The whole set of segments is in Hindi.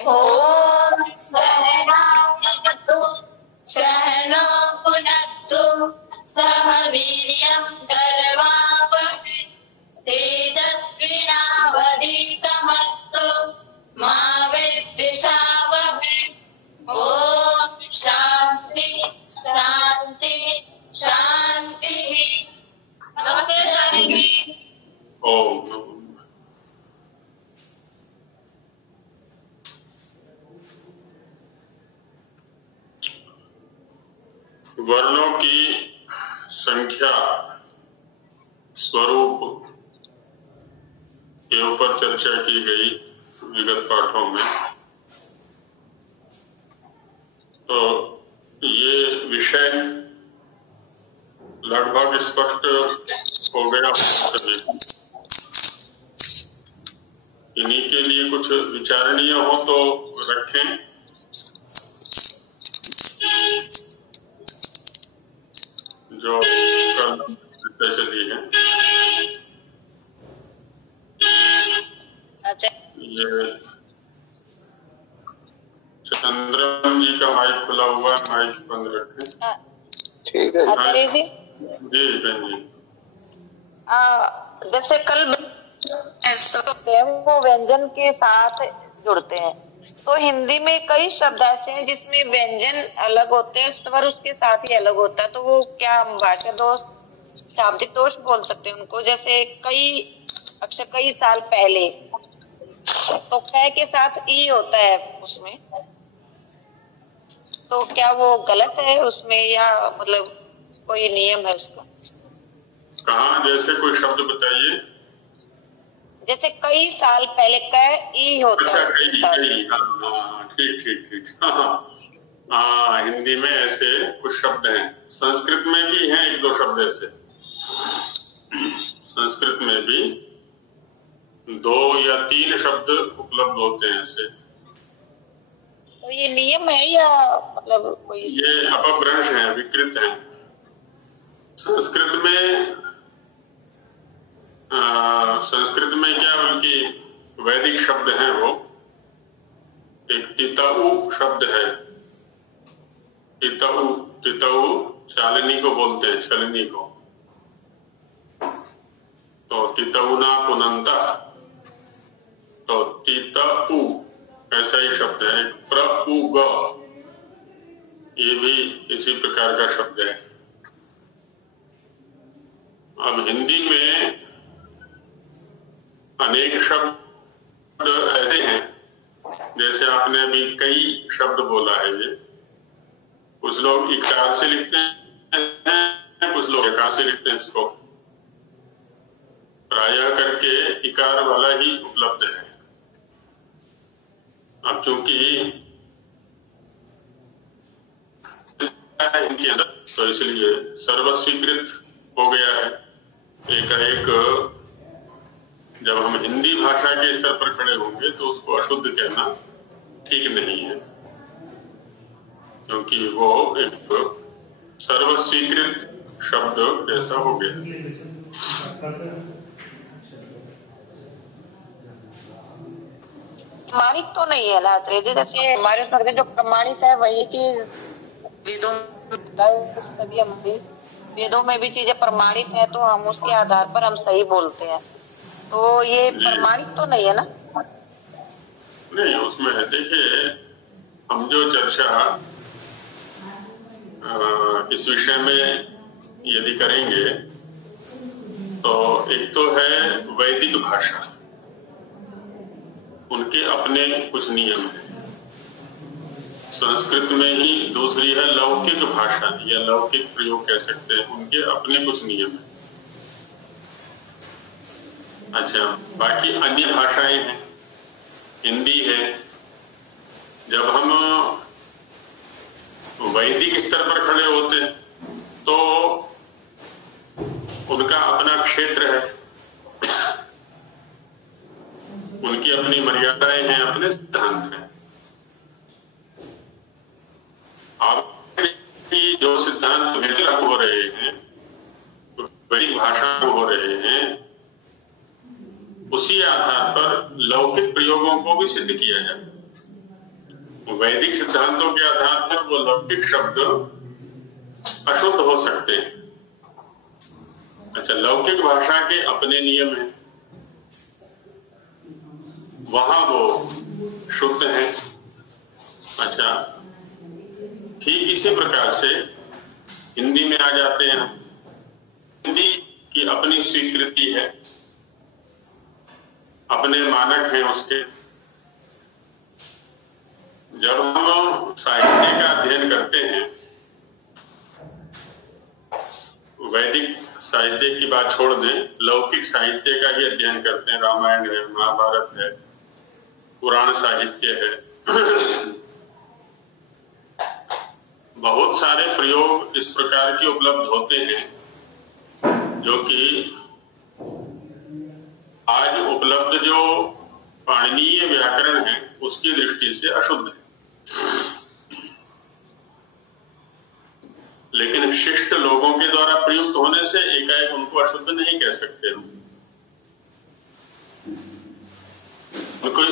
ॐ सहनावतु सहनो भुनक्तु सह वीर्यं करवावहै तेजस्विनावधीतमस्तु मा विद्विषावहै। ॐ शांति शांति शांति। नमस्ते जी। ओम वर्णों की संख्या स्वरूप के ऊपर चर्चा की गई विगत पाठों में। तो ये विषय लगभग स्पष्ट हो गया सभी। इन्हीं के लिए कुछ विचारणीय हो तो रखें। जो कल चली है ये चंद्रम जी का माइक खुला हुआ है, माइक बंद रखें। ठीक है आचार्य जी। जी बहन जी। जैसे कल वो व्यंजन के साथ जुड़ते हैं, तो हिंदी में कई शब्द ऐसे हैं जिसमें व्यंजन अलग होते हैं, स्वर उसके साथ ही अलग होता है। तो वो क्या हम भाषा दोष, शाब्दिक दोष बोल सकते हैं उनको? जैसे कई अक्षर कई साल पहले, तो क के साथ ई होता है उसमें, तो क्या वो गलत है उसमें, या मतलब कोई नियम है उसका? कहाँ जैसे कोई शब्द बताइए। जैसे कई साल पहले क ई होता है। अच्छा कई। हाँ ठीक ठीक ठीक। हाँ हिंदी में ऐसे कुछ शब्द हैं, संस्कृत में भी हैं एक दो शब्द ऐसे। संस्कृत में भी 2 या 3 शब्द उपलब्ध होते हैं ऐसे। तो ये नियम है या मतलब कोई? ये अपभ्रंश हैं, विकृत हैं। संस्कृत में क्या, बल्कि वैदिक शब्द हैं वो। एक तितऊ शब्द है। तितऊ शालिनी को बोलते हैं, छलनी को। तो तितऊना पुनंता, तो तितऊ ऐसा ही शब्द है। एक प्रउग, ये भी इसी प्रकार का शब्द है। अब हिंदी में अनेक शब्द ऐसे हैं, जैसे आपने अभी कई शब्द बोला है। ये कुछ लोग इकार से लिखते हैं, कुछ लोग एकार से लिखते हैं। इसको प्रायः करके इकार वाला ही उपलब्ध है। अब चूंकि इनके अंदर, तो इसलिए सर्वस्वीकृत हो गया है एकाएक। जब हम हिंदी भाषा के स्तर पर खड़े होंगे तो उसको अशुद्ध कहना ठीक नहीं है, क्योंकि वो एक सर्वस्वीकृत शब्द ऐसा हो गया। प्रमाणित तो नहीं है ना आचार्य जी? जैसे हमारे में जो प्रमाणित है वही चीज वेदों सभी वेदों में भी चीजें प्रमाणित है, तो हम उसके आधार पर हम सही बोलते हैं। तो ये प्रमाणित तो नहीं है ना? नहीं, उसमें देखिए, हम जो चर्चा इस विषय में यदि करेंगे तो एक तो है वैदिक भाषा, उनके अपने कुछ नियम हैं। संस्कृत में ही दूसरी है लौकिक भाषा या लौकिक प्रयोग कह सकते हैं, उनके अपने कुछ नियम हैं। अच्छा, बाकी अन्य भाषाएं हैं, हिंदी है। जब हम वैदिक स्तर पर खड़े होते हैं तो उनका अपना क्षेत्र है, उनकी अपनी मर्यादाएं हैं, अपने सिद्धांत हैं। आप जो सिद्धांत लागू हो रहे हैं, वैदिक भाषा में हो रहे हैं, उसी आधार पर लौकिक प्रयोगों को भी सिद्ध किया जाए। वैदिक सिद्धांतों के आधार पर वो लौकिक शब्द अशुद्ध हो सकते हैं। अच्छा, लौकिक भाषा के अपने नियम हैं, वहां वो शुद्ध है। अच्छा, ठीक इसी प्रकार से हिंदी में आ जाते हैं। हिंदी की अपनी स्वीकृति है, अपने मानक हैं उसके। जब हम साहित्य का अध्ययन करते हैं, वैदिक साहित्य की बात छोड़ दें, लौकिक साहित्य का ही अध्ययन करते हैं, रामायण है, महाभारत है, पुराण साहित्य है, बहुत सारे प्रयोग इस प्रकार के उपलब्ध होते हैं जो कि आज उपलब्ध जो पाणिनीय व्याकरण है उसकी दृष्टि से अशुद्ध है, लेकिन शिष्ट लोगों के द्वारा प्रयुक्त होने से एकाएक उनको अशुद्ध नहीं कह सकते।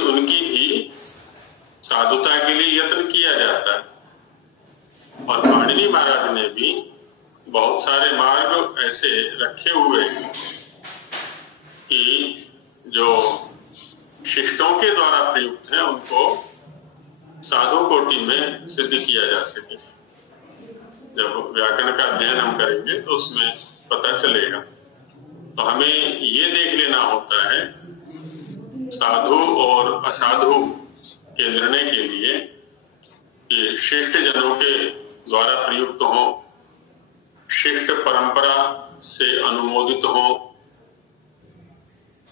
उनकी भी साधुता के लिए यत्न किया जाता है। और पाणिनि महाराज ने भी बहुत सारे मार्ग ऐसे रखे हुए हैं कि जो शिष्टों के द्वारा प्रयुक्त हैं उनको साधु कोटि में सिद्ध किया जा सके। जब व्याकरण का अध्ययन हम करेंगे तो उसमें पता चलेगा। तो हमें ये देख लेना होता है साधु और असाधु के निर्णय के लिए कि शिष्ट जनों के द्वारा प्रयुक्त हो, शिष्ट परंपरा से अनुमोदित हो,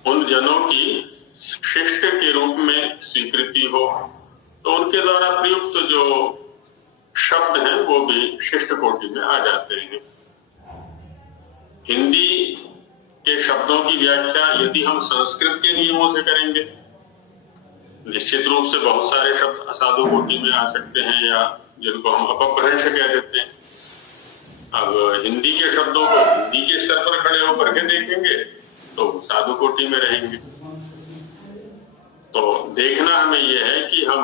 उन जनों की शिष्ट के रूप में स्वीकृति हो, तो उनके द्वारा प्रयुक्त जो शब्द हैं वो भी शिष्ट कोटि में आ जाते हैं। हिंदी के शब्दों की व्याख्या यदि हम संस्कृत के नियमों से करेंगे, निश्चित रूप से बहुत सारे शब्द असाधु कोटि में आ सकते हैं, या जिनको हम अपभ्रंश कह देते हैं। अब हिंदी के शब्दों को हिंदी के स्तर पर खड़े होकर के देखेंगे तो साधु कोटि में रहेंगे। तो देखना हमें यह है कि हम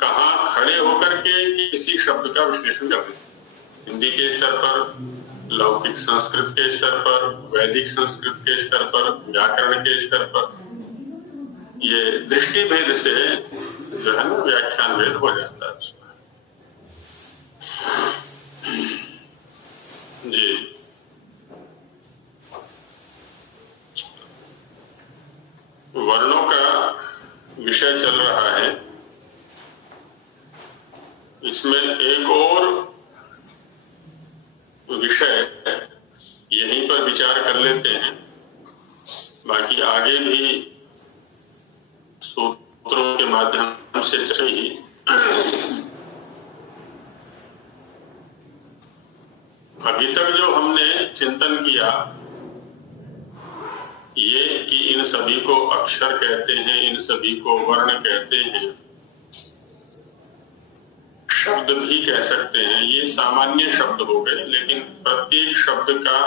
कहाँ खड़े होकर के किसी शब्द का विश्लेषण करें। हिंदी के स्तर पर, लौकिक संस्कृत के स्तर पर, वैदिक संस्कृत के स्तर पर, व्याकरण के स्तर पर, ये दृष्टि भेद से जो है ना व्याख्यान भेद हो जाता है। जी, वर्णों का विषय चल रहा है। इसमें एक और विषय यहीं पर विचार कर लेते हैं, बाकी आगे भी सूत्रों के माध्यम से चाहिए। अभी तक जो हमने चिंतन किया ये कि इन सभी को अक्षर कहते हैं, इन सभी को वर्ण कहते हैं, शब्द भी कह सकते हैं, ये सामान्य शब्द हो गए। लेकिन प्रत्येक शब्द का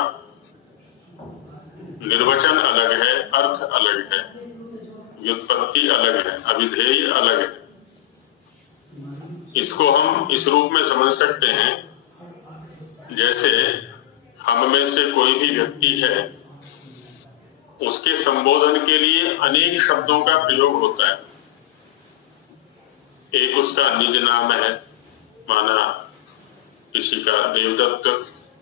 निर्वचन अलग है, अर्थ अलग है, व्युत्पत्ति अलग है, अभिधेय अलग है। इसको हम इस रूप में समझ सकते हैं जैसे हम में से कोई भी व्यक्ति है, उसके संबोधन के लिए अनेक शब्दों का प्रयोग होता है। एक उसका निज नाम है, माना किसी का देवदत्त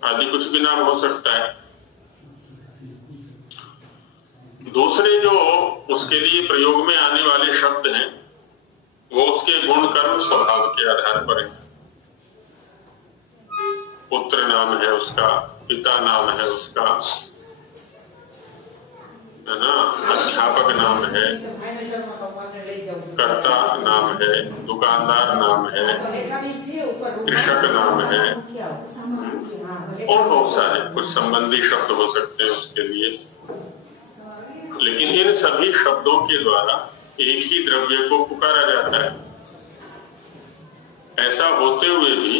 आदि कुछ भी नाम हो सकता है। दूसरे जो उसके लिए प्रयोग में आने वाले शब्द हैं वो उसके गुण कर्म स्वभाव के आधार पर है। पुत्र नाम है उसका, पिता नाम है उसका, है ना, अध्यापक नाम है, कर्ता नाम है, दुकानदार नाम है, कृषक नाम है, और बहुत सारे कुछ संबंधी शब्द हो सकते हैं उसके लिए। लेकिन इन सभी शब्दों के द्वारा एक ही द्रव्य को पुकारा जाता है। ऐसा होते हुए भी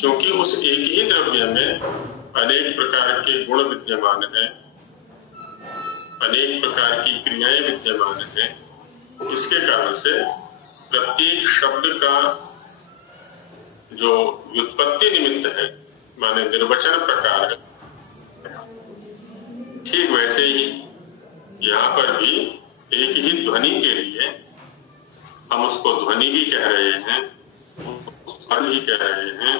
क्योंकि उस एक ही द्रव्य में अनेक प्रकार के गुण विद्यमान हैं, अनेक प्रकार की क्रियाएं विद्यमान हैं, इसके कारण से प्रत्येक शब्द का जो व्युत्पत्ति निमित्त है, माने निर्वचन प्रकार है, ठीक वैसे ही यहाँ पर भी एक ही ध्वनि के लिए हम उसको ध्वनि भी कह रहे हैं, स्वर भी कह रहे हैं,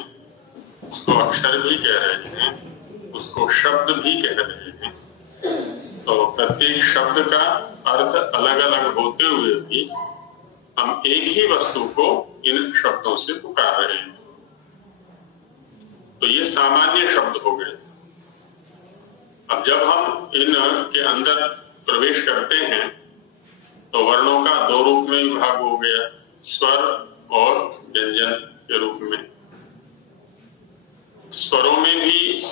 उसको अक्षर भी कह रहे हैं, उसको शब्द भी कह रहे हैं। तो प्रत्येक शब्द का अर्थ अलग अलग होते हुए भी हम एक ही वस्तु को इन शब्दों से पुकार रहे हैं। तो ये सामान्य शब्द हो गए। अब जब हम इन के अंदर प्रवेश करते हैं तो वर्णों का दो रूप में विभाग हो गया, स्वर और व्यंजन के रूप में। स्वरों में भी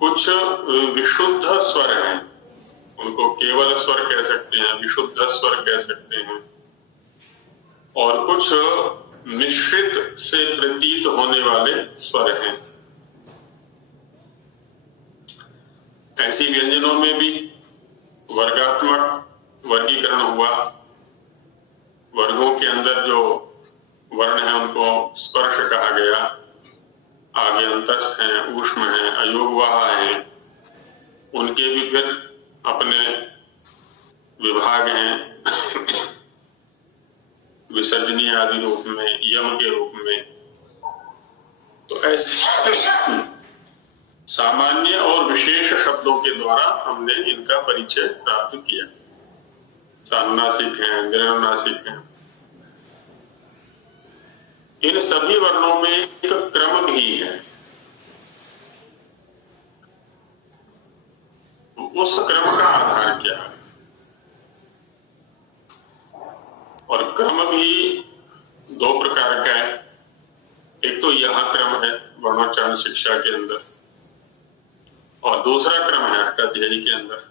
कुछ विशुद्ध स्वर हैं, उनको केवल स्वर कह सकते हैं, विशुद्ध स्वर कह सकते हैं, और कुछ मिश्रित से प्रतीत होने वाले स्वर हैं। ऐसी व्यंजनों में भी वर्गात्मक वर्गीकरण हुआ। वर्गों के अंदर जो वर्ण है उनको स्पर्श कहा गया, आगे अंतस्थ हैं, ऊष्म हैं, अयोगवाह हैं, उनके भी फिर अपने विभाग हैं, विसर्जनीय आदि रूप में, यम के रूप में। तो ऐसे सामान्य और विशेष शब्दों के द्वारा हमने इनका परिचय प्राप्त किया। सानुनासिक हैं, गैरानुनासिक हैं। इन सभी वर्णों में एक क्रम भी है। उस क्रम का आधार क्या है? और क्रम भी दो प्रकार का है। एक तो यह क्रम है वर्णोच्चारण शिक्षा के अंदर, और दूसरा क्रम है अष्टाध्यायी के अंदर।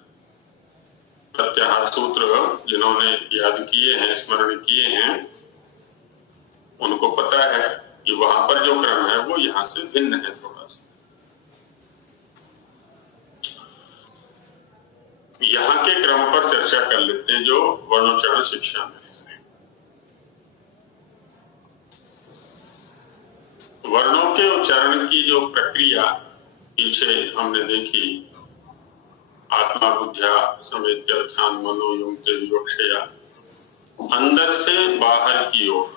प्रत्याहार सूत्र जिन्होंने याद किए हैं, स्मरण किए हैं, उनको पता है कि वहां पर जो क्रम है वो यहां से भिन्न है थोड़ा सा। यहां के क्रम पर चर्चा कर लेते हैं जो वर्णोच्चारण शिक्षा में। वर्णों के उच्चारण की जो प्रक्रिया पीछे हमने देखी, आत्मा बुद्ध्या समेत्यर्थान मनो युंक्ते विवक्षया, अंदर से बाहर की ओर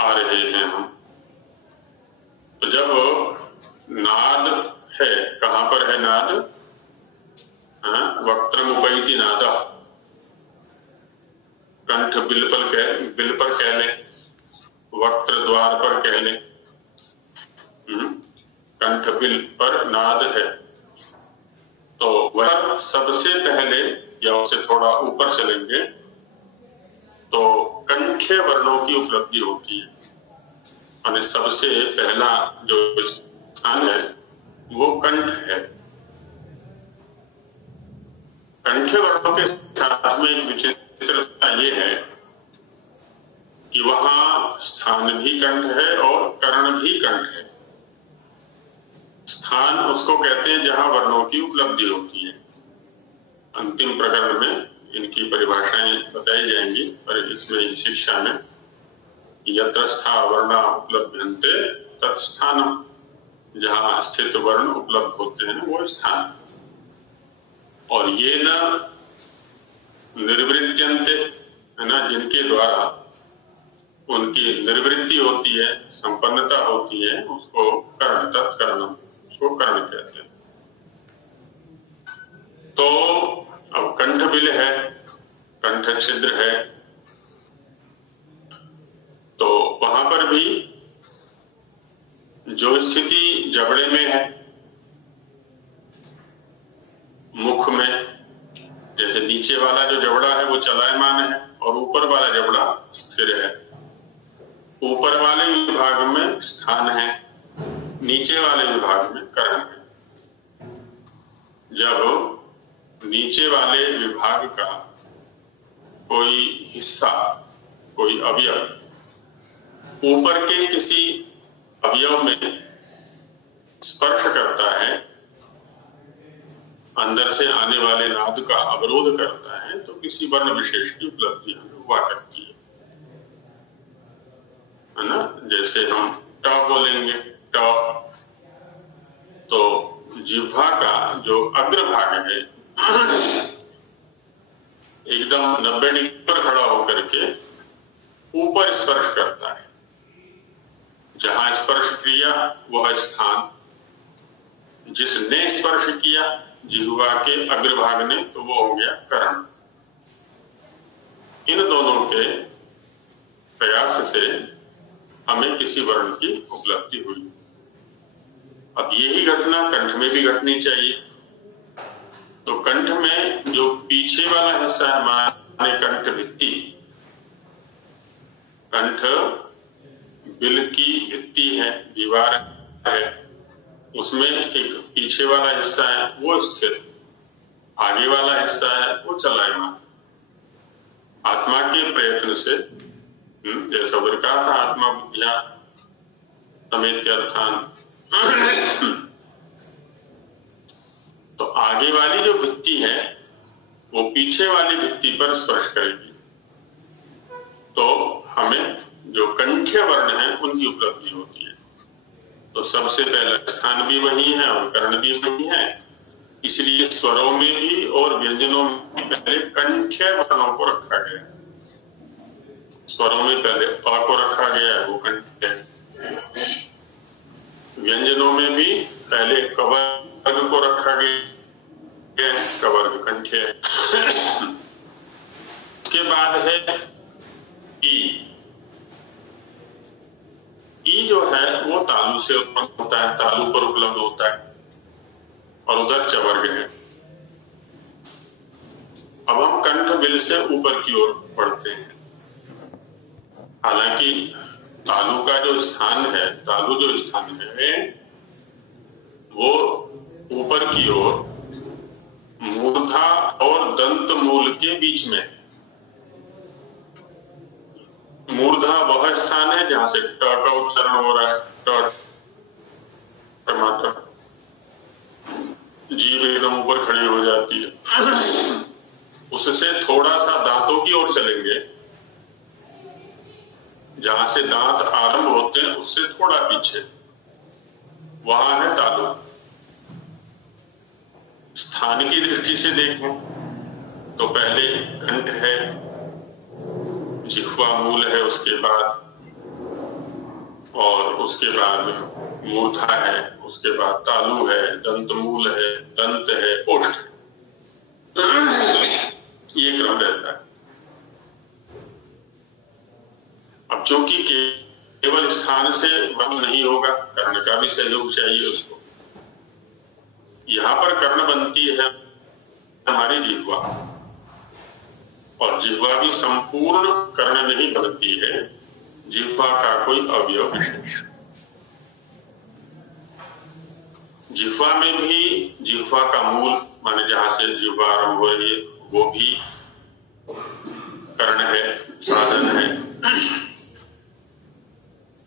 आ रहे हैं हम। तो जब नाद है, कहां पर है नाद? वक्त्रम उपैति नाद, कंठ बिल पर कह ले, वक्त्र द्वार पर कह ले, कंठ बिल पर नाद है। तो वह सबसे पहले, या उससे थोड़ा ऊपर चलेंगे तो कंठ्य वर्णों की उपलब्धि होती है। यानी सबसे पहला जो स्थान है वो कंठ है। कंठ्य वर्णों के साथ में एक विचित्रता ये है कि वहां स्थान भी कंठ है और कर्ण भी कंठ है। स्थान उसको कहते हैं जहां वर्णों की उपलब्धि होती है। अंतिम प्रकरण में इनकी परिभाषाएं बताई जाएंगी, पर इसमें शिक्षा में यत्र स्था वर्णा उपलभ्यन्ते तत्स्थानम, जहां स्थित वर्ण उपलब्ध होते हैं वो स्थान। और ये न निर्वृत्यन्ते, है ना, जिनके द्वारा उनकी निर्वृत्ति होती है, संपन्नता होती है, उसको कर्ण, तत्कर्णम, उसको कर्ण कहते हैं। तो अब कंठ बिल है, कंठ छिद्र है, तो वहां पर भी जो स्थिति जबड़े में है, मुख में, जैसे नीचे वाला जो जबड़ा है वो चलायमान है और ऊपर वाला जबड़ा स्थिर है। ऊपर वाले विभाग में स्थान है, नीचे वाले विभाग में कर्ण है। जब नीचे वाले विभाग का कोई हिस्सा, कोई अवयव ऊपर के किसी अवयव में स्पर्श करता है अंदर से आने वाले नाद का अवरोध करता है तो किसी वर्ण विशेष की उपलब्धि हमें हुआ करती है ना। जैसे हम ट बोलेंगे, ट, तो जिह्वा का जो अग्रभाग है एकदम 90 डिग्री पर खड़ा होकर के ऊपर स्पर्श करता है। जहां स्पर्श किया वह स्थान जिसने स्पर्श किया जिह्वा के अग्रभाग ने, तो वो हो गया कर्ण। इन दोनों के प्रयास से हमें किसी वर्ण की उपलब्धि हुई। अब यही घटना कंठ में भी घटनी चाहिए। तो कंठ में जो पीछे वाला हिस्सा है माने कंठ भित्ति, कंठ बिल की भित्ति है, दीवार है, उसमें एक पीछे वाला हिस्सा है वो स्थिर, आगे वाला हिस्सा है वो चलायमान। आत्मा के प्रयत्न से, जैसा उधर कहा था, आत्मा बुद्धिया समेत अर्थान, तो आगे वाली जो भित्ति है वो पीछे वाली भित्ति पर स्पर्श करेगी, तो हमें जो कंठ्य वर्ण है उनकी उपलब्धि होती है। तो सबसे पहला स्थान भी वही है और कर्ण भी वही है, इसलिए स्वरों में भी और व्यंजनों में भी पहले कंठ्य वर्णों को रखा गया। स्वरों में पहले पा को रखा गया है, वो कंठ्य है। व्यंजनों में भी पहले कवर्ग को रखा गया, कवर्ग कंठ्य है। उसके बाद है ई जो है वो तालु से उत्पन्न होता है, तालु पर उपलब्ध होता है, और उधर चवर्ग है। अब हम कंठ बिल से ऊपर की ओर बढ़ते हैं। हालांकि तालु का जो स्थान है, तालु जो स्थान है वो ऊपर की ओर मूर्धा और दंत मूल के बीच में। मूर्धा वह स्थान है जहां से ट का उच्चारण हो रहा है, ट, टमाटर, जीभ एकदम ऊपर खड़ी हो जाती है। उससे थोड़ा सा दांतों की ओर चलेंगे, जहां से दांत आरंभ होते हैं उससे थोड़ा पीछे, वहां है तालु। स्थान की दृष्टि से देखें तो पहले कंठ है, जिह्वा मूल है उसके बाद, और उसके बाद मूर्धा है, उसके बाद तालु है, दंत मूल है, दंत है, ओष्ठ है। ये क्रम रहता है। अब चूंकि केवल स्थान से वर्ण नहीं होगा, कर्ण का भी सहयोग चाहिए उसको। यहां पर कर्ण बनती है हमारी जिह्वा, और जिह्वा भी संपूर्ण कर्ण नहीं बनती है, जिह्वा का कोई अवयव विशेष। जिह्वा में भी जिह्वा का मूल माने जहां से जिह्वा आरंभ हो रही है वो भी कर्ण है, साधन है।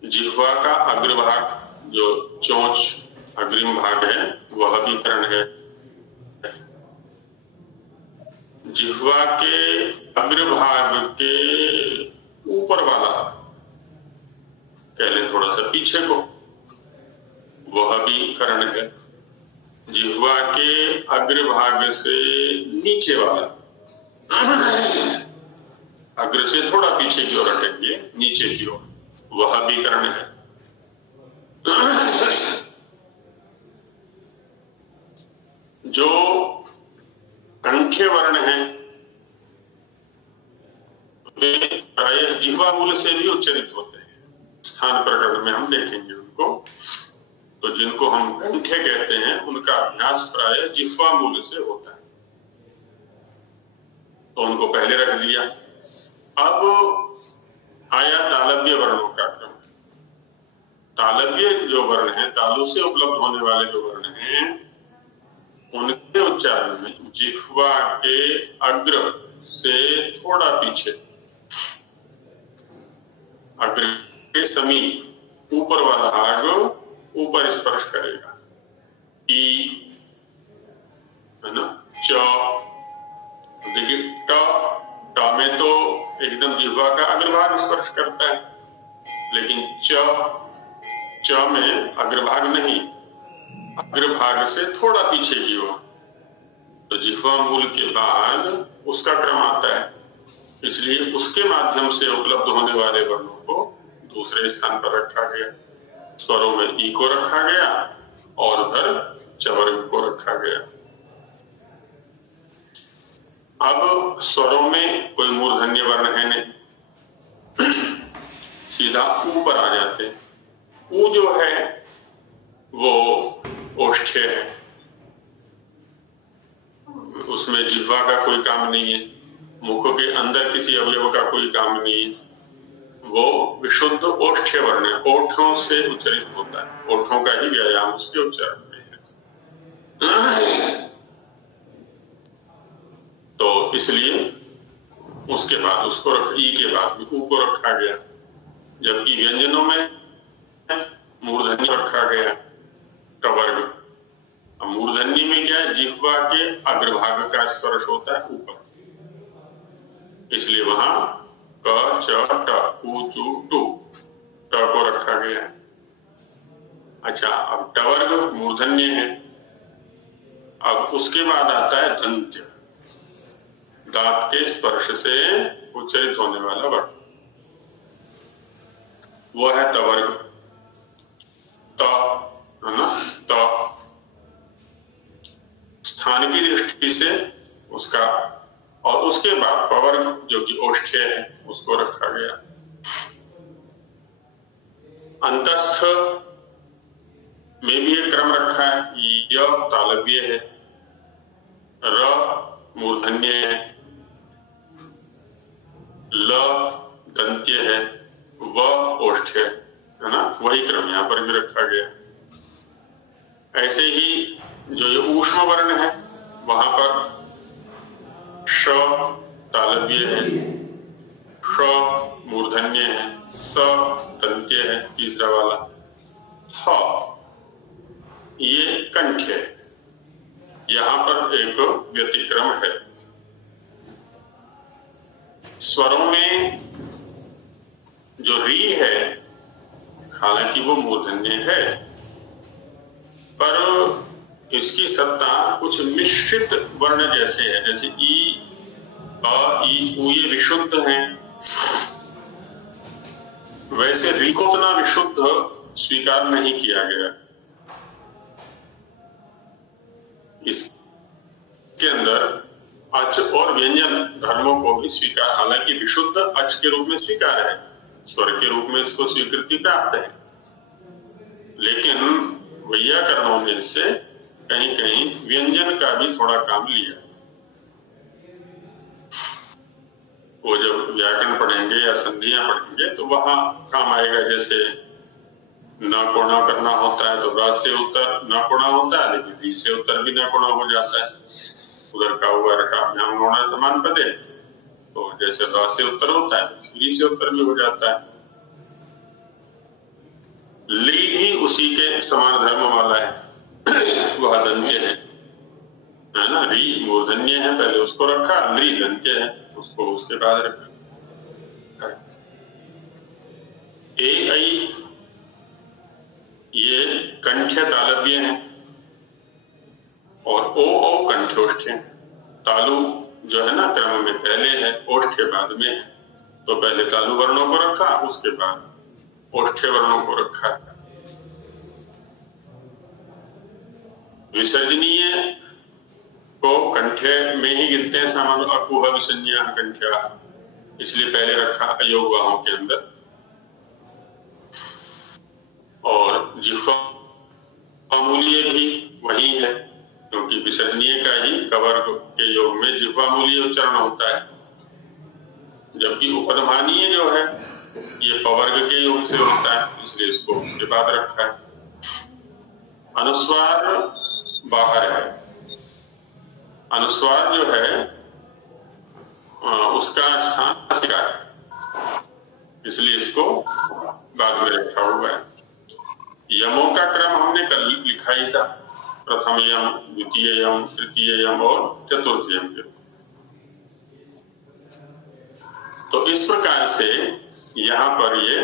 जिह्वा का अग्रभाग जो चोंच अग्रिम भाग है वह भी कर्ण है। जिह्वा के अग्रभाग के ऊपर वाला, कह लें थोड़ा सा पीछे को, वह भी कर्ण है। जिह्वा के अग्रभाग से नीचे वाला, अग्र से थोड़ा पीछे की ओर हटेंगे, नीचे की ओर, वह भी कर्ण है। जो कंठ्य वर्ण है वे प्रायः जिह्वा मूल से भी उच्चरित होते हैं। स्थान प्रकरण में हम देखेंगे उनको। तो जिनको हम कंठ्य कहते हैं उनका अभ्यास प्रायः जिह्वा मूल से होता है, तो उनको पहले रख दिया। अब आया तालव्य वर्णों का क्रम। तालव्य जो वर्ण है, तालु से उपलब्ध होने वाले जो वर्ण हैं, उनके उच्चारण में जिह्वा के अग्र से थोड़ा पीछे, अग्र के समीप ऊपर वाला भाग ऊपर स्पर्श करेगा। ई, है ना। च, देखिए ट में तो एकदम जिह्वा का अग्रभाग स्पर्श करता है, लेकिन च में अग्रभाग नहीं, अग्रभाग से थोड़ा पीछे की ओर, तो जिह्वा मूल के बाद उसका क्रम आता है, इसलिए उसके माध्यम से उपलब्ध होने वाले वर्णों को दूसरे स्थान पर रखा गया। स्वरों में ई को रखा गया और उधर चवर्ग को रखा गया। अब स्वरों में कोई मूर्धन्य वर्ण है नहीं, सीधा ऊपर आ जाते हैं। ऊ जो है वो ओष्ठ्य है, उसमें जिह्वा का कोई काम नहीं है, मुख के अंदर किसी अवयव का कोई काम नहीं है, वो विशुद्ध ओष्ठ्य वर्ण है, ओठों से उच्चरित होता है, ओठों का ही व्यायाम उसके उच्चारण में है। तो इसलिए उसके बाद उसको ई के बाद ऊ को रखा गया, जबकि व्यंजनों में मूर्धन्य रखा गया कवर्ग। अब मूर्धन्य में क्या है, जिह्वा के अग्रभाग का स्पर्श होता है ऊपर, इसलिए वहां क च ट कु चु टू ट को रखा गया है। अच्छा, अब टवर्ग मूर्धन्य है। अब उसके बाद आता है दंत्य, दांत के स्पर्श से उच्चरित होने वाला वर्ण, वो है तवर्ग। त, है ना, त स्थान की दृष्टि से उसका, और उसके बाद पवर्ग जो कि ओष्ठ्य है उसको रखा गया। अंतस्थ में भी एक क्रम रखा है, य तालव्य है, र मूर्धन्य है, ल दंत्य है, व ओष्ठ्य है ना, वही क्रम यहां पर भी रखा गया। ऐसे ही जो ये ऊष्म वर्ण है वहां पर श तालव्य है, श मूर्धन्य है, स दंत्य है तीसरा वाला, ह ये कंठ है, यहां पर एक व्यतिक्रम है। स्वरों में जो री है हालांकि वो मूर्धन्य है, पर इसकी सत्ता कुछ मिश्रित वर्ण जैसे है, जैसे ई, अ, ई, उ ये विशुद्ध हैं, वैसे री को उतना विशुद्ध स्वीकार नहीं किया गया। इसके अंदर अच और व्यंजन धर्मों को भी स्वीकार, हालांकि विशुद्ध अच के रूप में स्वीकार है, स्वर के रूप में इसको स्वीकृति प्राप्त है, लेकिन वैयाकरणों में से कहीं कहीं व्यंजन का भी थोड़ा काम लिया। वो जब व्याकरण पढ़ेंगे या संधियां पढ़ेंगे तो वहां काम आएगा, जैसे न को न करना होता है तो र से उत्तर न को न होता है, लेकिन री से उत्तर भी न को न हो जाता है। उधर का हुआ रकाभ्याम होना समान पदे, तो जैसे र से उत्तर होता है री से उत्तर भी हो जाता है। ली भी उसी के समान धर्म वाला है, वह दंत्य है ना, री मूर्धन्य है, पहले उसको रखा, ली दंत्य है, उसको उसके बाद रखा। ए ऐ ये कंठ्य तालव्य है और ओ औ कंठ्योष्ठ्य है। तालु जो है ना क्रम में पहले है, ओष्ठ्य बाद में है, तो पहले तालु वर्णों को रखा, उसके बाद ओष्ठ्य वर्णों को रखा। विसर्जनीय को कंठ्य में ही गिनते हैं सामान्य, अकुह विसंज्ञा कंठ्या, इसलिए पहले रखा अयोग वाहों के अंदर। और जिह्वा मूल्य भी वही है, क्योंकि विसर्जनीय का ही कवर्ग के योग में जिह्वा मूल्य उच्चारण होता है, जबकि उपधमानीय जो है ये पवर्ग के योग से होता है, इसलिए इसको उसके बाद रखा है। अनुस्वार बाहर है, अनुस्वार जो है उसका स्थान नासिका है, इसलिए इसको बाद में रखा हुआ है। यमों का क्रम हमने कल लिखा ही था, प्रथमयम, द्वितीययम, तृतीययम और चतुर्थयम के। तो इस प्रकार से यहाँ पर ये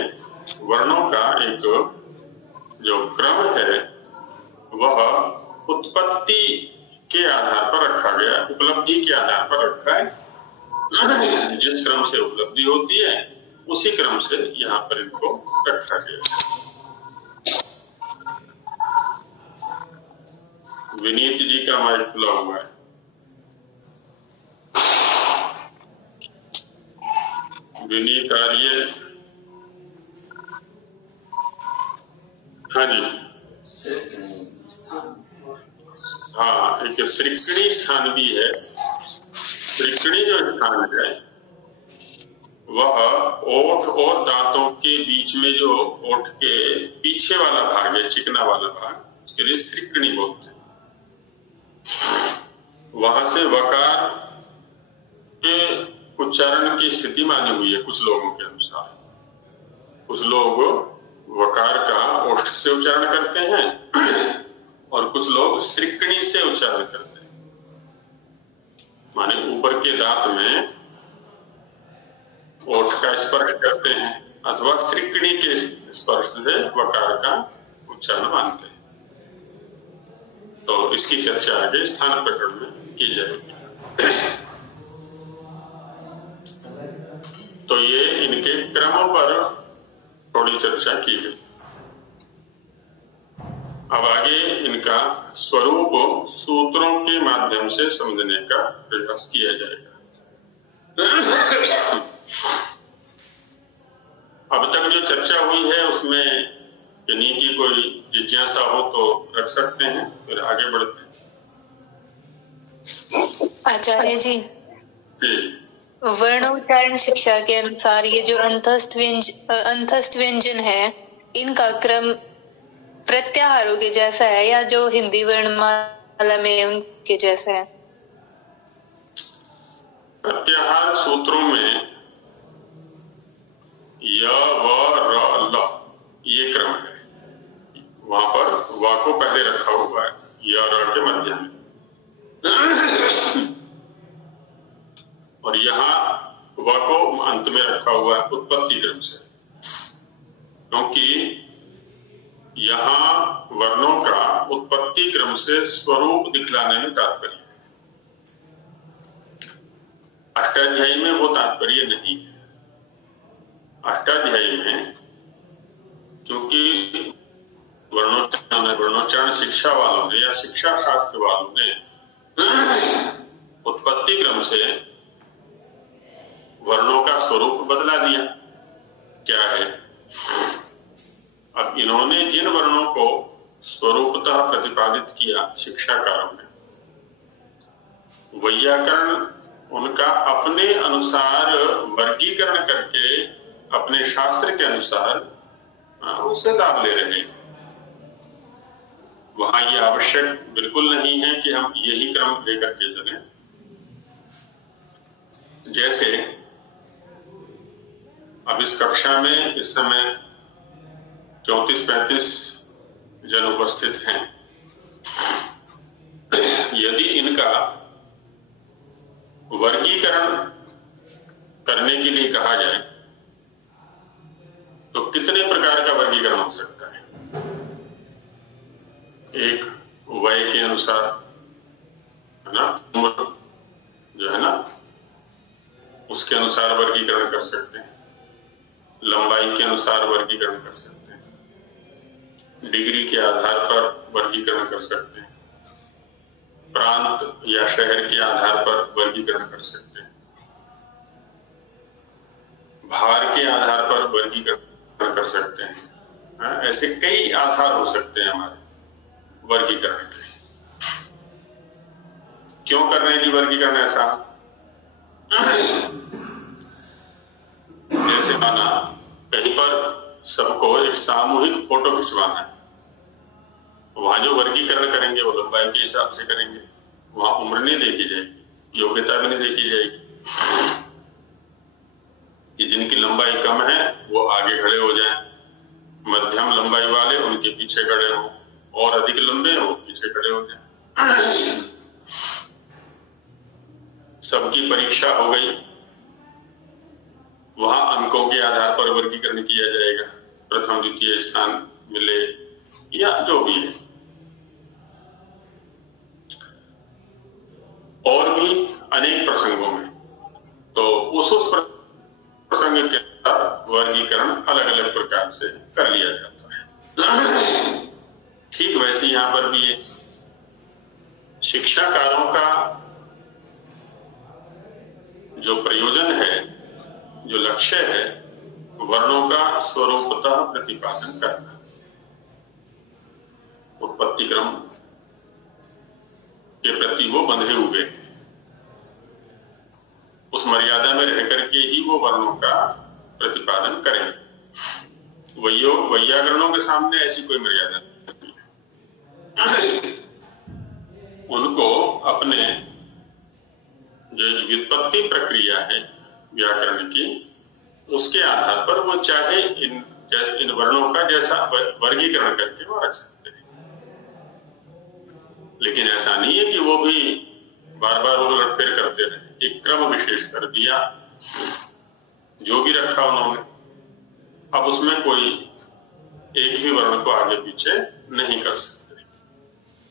वर्णों का एक जो क्रम है वह उत्पत्ति के आधार पर रखा गया, उपलब्धि के आधार पर रखा है। जिस क्रम से उपलब्धि होती है उसी क्रम से यहाँ पर इनको रखा गया। विनीत जी का माइक खुला हुआ है। विनीत आर्य, हाँ जी। हाँ, एक श्रीकणी स्थान भी है। श्रीकणी जो स्थान है वह ओठ और दांतों के बीच में, जो ओठ के पीछे वाला भाग है, चिकना वाला भाग, उसके लिए श्रीकणी बोलते हैं। वहां से वकार के उच्चारण की स्थिति मानी हुई है कुछ लोगों के अनुसार। कुछ लोग वकार का ओष्ठ से उच्चारण करते हैं और कुछ लोग श्रीकणी से उच्चारण करते हैं, माने ऊपर के दांत में ओठ का स्पर्श करते हैं अथवा श्रीकणी के स्पर्श से वकार का उच्चारण मानते हैं। तो इसकी चर्चा आगे स्थान प्रकरण में की जाएगी। तो ये इनके क्रमों पर थोड़ी चर्चा की गई। अब आगे इनका स्वरूप सूत्रों के माध्यम से समझने का प्रयास किया जाएगा। अब तक जो चर्चा हुई है उसमें किन्हीं की कोई जिज्ञासा हो तो रख सकते हैं, फिर आगे बढ़ते हैं। आचार्य जी, वर्णोच्चारण शिक्षा के अनुसार ये जो अंतस्थ व्यंजन है इनका क्रम प्रत्याहारों के जैसा है या जो हिंदी वर्णमाला में उनके जैसा है? प्रत्याहार सूत्रों में य, व, र, ल ये क्रम है। वहां पर वा को पहले रखा हुआ है, य, र के मध्य में, और यहाँ व को अंत में रखा हुआ है उत्पत्ति क्रम से, क्योंकि यहाँ वर्णों का उत्पत्ति क्रम से स्वरूप दिखलाने में तात्पर्य है। अष्टाध्यायी में वो तात्पर्य नहीं है। अष्टाध्यायी में क्योंकि वर्णोच्चारण शिक्षा वालों ने या शिक्षा शास्त्र वालों ने उत्पत्ति क्रम से वर्णों का स्वरूप बदला दिया। क्या है? अब इन्होंने जिन वर्णों को स्वरूपतः प्रतिपादित किया शिक्षाकारों ने, वैयाकरण उनका अपने अनुसार वर्गीकरण करके अपने शास्त्र के अनुसार उससे लाभ ले रहे हैं। वहां ये आवश्यक बिल्कुल नहीं है कि हम यही क्रम लेकर के चलें। जैसे अब इस कक्षा में इस समय 34-35 जन उपस्थित हैं। यदि इनका वर्गीकरण करने के लिए कहा जाए तो कितने प्रकार का वर्गीकरण हो सकता है? एक वय के अनुसार, है ना, उम्र जो है ना उसके अनुसार वर्गीकरण कर सकते हैं, लंबाई के अनुसार वर्गीकरण कर सकते हैं, डिग्री के आधार पर वर्गीकरण कर सकते हैं, प्रांत या शहर के आधार पर वर्गीकरण कर सकते हैं, भार के आधार पर वर्गीकरण कर सकते हैं। ऐसे कई आधार हो सकते हैं हमारे वर्गीकरण के। क्यों कर रहे हैं जी वर्गीकरण ऐसा? जैसे माना कहीं पर सबको एक सामूहिक फोटो खिंचवाना है, वहां जो वर्गीकरण करेंगे वो लंबाई के हिसाब से करेंगे। वहां उम्र नहीं देखी जाएगी, योग्यता भी नहीं देखी जाएगी। कि जिनकी लंबाई कम है वो आगे खड़े हो जाएं, मध्यम लंबाई वाले उनके पीछे खड़े हों, और अधिक लंबे हो पीछे खड़े हो जाएं। वहां अंकों के आधार पर वर्गीकरण किया जाएगा, प्रथम द्वितीय स्थान मिले या जो भी है। और भी अनेक प्रसंगों में तो उस प्रसंग के साथ वर्गीकरण अलग अलग प्रकार से कर लिया जाता है। ठीक वैसे यहां पर भी ये शिक्षाकारों का जो प्रयोजन है, जो लक्ष्य है, वर्णों का स्वरूपतः प्रतिपादन करना, उत्पत्ति क्रम के प्रति वो बंधे हुए, उस मर्यादा में रह करके ही वो वर्णों का प्रतिपादन करेंगे। वैयाकरणों के सामने ऐसी कोई मर्यादा नहीं है। उनको अपने जो व्युत्पत्ति प्रक्रिया है व्याकरण की, उसके आधार पर वो चाहे इन वर्णों का जैसा वर्गीकरण करके वो रख सकते हैं। लेकिन ऐसा नहीं है कि वो भी बार बार उलट फेर करते रहे, एक क्रम विशेष कर दिया, जो भी रखा उन्होंने, अब उसमें कोई एक भी वर्ण को आगे पीछे नहीं कर सकते।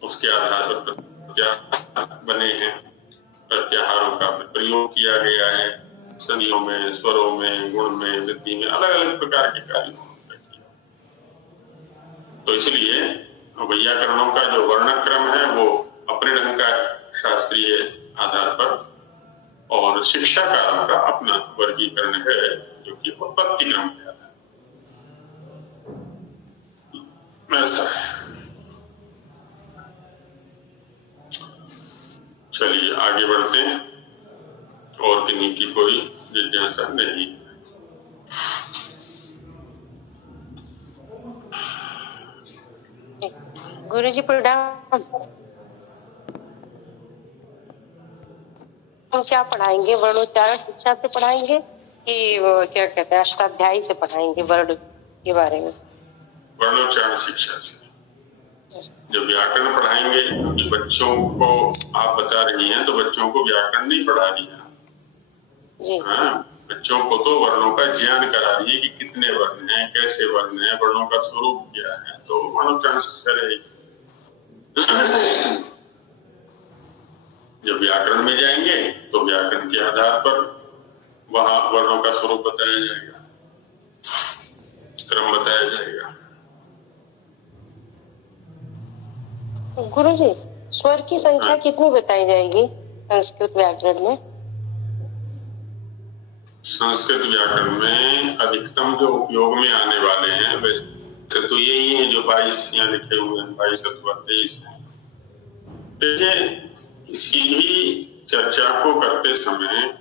उसके आधार पर प्रत्याहार बने हैं, प्रत्याहारों का प्रयोग किया गया है, संधियों में, स्वरों में, गुण में, वृद्धि में, अलग अलग प्रकार के कार्य किया। तो इसलिए वैयाकरणों का जो वर्णक्रम है वो अपने ढंग का शास्त्रीय आधार पर, और शिक्षाकारों का अपना वर्गीकरण है जो कि उत्पत्ति क्रम के आधार पर ऐसा है। चलिए आगे बढ़ते हैं, और किन्हीं की कोई जिज्ञासा नहीं। गुरुजी प्रणाम। हम क्या पढ़ाएंगे, वर्णोच्चारण शिक्षा से पढ़ाएंगे कि क्या कहते हैं अष्टाध्यायी से पढ़ाएंगे वर्ण के बारे में? वर्णोच्चारण शिक्षा से। जब व्याकरण पढ़ाएंगे, क्योंकि बच्चों को आप बता रही हैं तो बच्चों को व्याकरण नहीं पढ़ा रही है जी। हाँ, बच्चों को तो वर्णों का ज्ञान करा रही है कि कितने वर्ण हैं, कैसे वर्ण हैं, वर्णों का स्वरूप क्या है, तो वर्णोच्चारण शिक्षा रहेगी। जब व्याकरण में जाएंगे तो व्याकरण के आधार पर वहां वर्णों का स्वरूप बताया जाएगा, क्रम बताया जाएगा। गुरुजी स्वर की संख्या कितनी बताई जाएगी संस्कृत व्याकरण में? संस्कृत व्याकरण में अधिकतम जो उपयोग में आने वाले हैं वैसे तो यही है जो 22 यहाँ लिखे हुए हैं, 22 अथवा 23 हैं। देखिए, किसी भी चर्चा को करते समय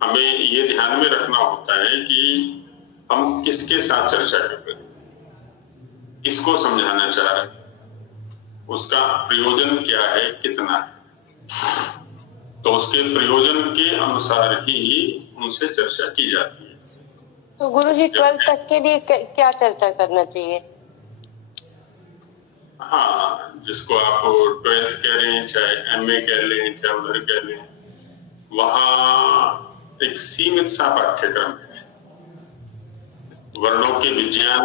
हमें ये ध्यान में रखना होता है कि हम किसके साथ चर्चा कर रहे हैं, किसको समझाना चाह रहे हैं, उसका प्रयोजन क्या है, कितना है। तो उसके प्रयोजन के अनुसार ही उनसे चर्चा की जाती है। तो गुरुजी 12th तक के लिए क्या चर्चा करना चाहिए? हाँ, जिसको आप 12th कह रहे हैं, चाहे MA कह लें, चाहे उधर कह लें, वहाँ एक सीमित सा पाठ्यक्रम है। वर्णों के विज्ञान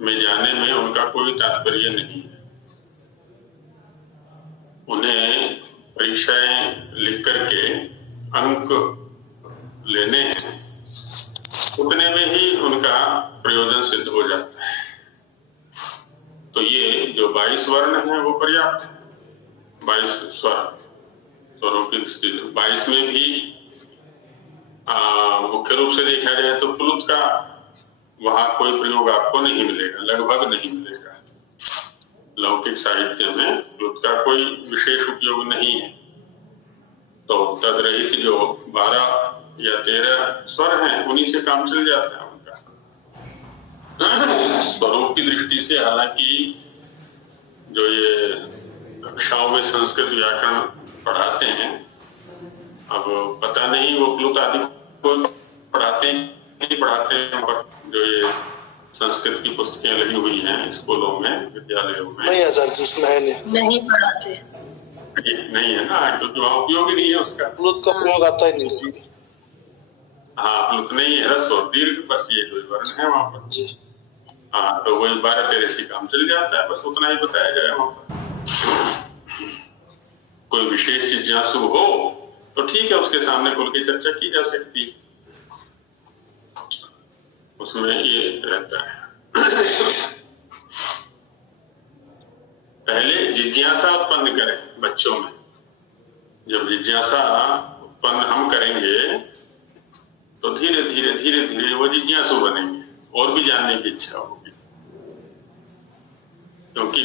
में जाने में उनका कोई तात्पर्य नहीं है। उन्हें परीक्षाएं लिख करके अंक लेने हैं, उतने में ही उनका प्रयोजन सिद्ध हो जाता है। तो ये जो 22 वर्ण हैं वो पर्याप्त है। 22 स्वरों की दृष्टि से 22 में भी मुख्य रूप से देखा जाए तो प्लुत का वहां कोई प्रयोग आपको नहीं मिलेगा, लगभग नहीं मिलेगा। लौकिक साहित्य में प्लुत का कोई विशेष उपयोग नहीं है। तो तदरहित जो 12 या 13 स्वर हैं उन्हीं से काम चल जाता है उनका। स्वरों की दृष्टि से हालांकि जो ये कक्षाओं में संस्कृत व्याकरण पढ़ाते हैं, अब पता नहीं वो प्लुत आदि को पढ़ाते हैं, जो ये संस्कृत की पुस्तकें लगी हुई हैं स्कूलों में, विद्यालयों में, नहीं आचार्य उसमें नहीं पढ़ाते, नहीं है ना, क्योंकि वहाँ उपयोग ही नहीं है उसका। प्लुत का प्रयोग आता ही नहीं। हाँ प्लुत नहीं है, ह्रस्व और दीर्घ, बस ये जो वर्ण है वहां पर। हाँ तो वही 12-13 से काम चल जाता है, बस उतना ही बताया जाए वहां पर। कोई विशेष जिज्ञासु हो तो ठीक है, उसके सामने खुल के चर्चा की जा सकती है, उसमें ये रहता है। पहले जिज्ञासा उत्पन्न करें बच्चों में। जब जिज्ञासा उत्पन्न हम करेंगे तो धीरे धीरे धीरे धीरे वो जिज्ञासु बनेंगे और भी जानने की इच्छा होगी। क्योंकि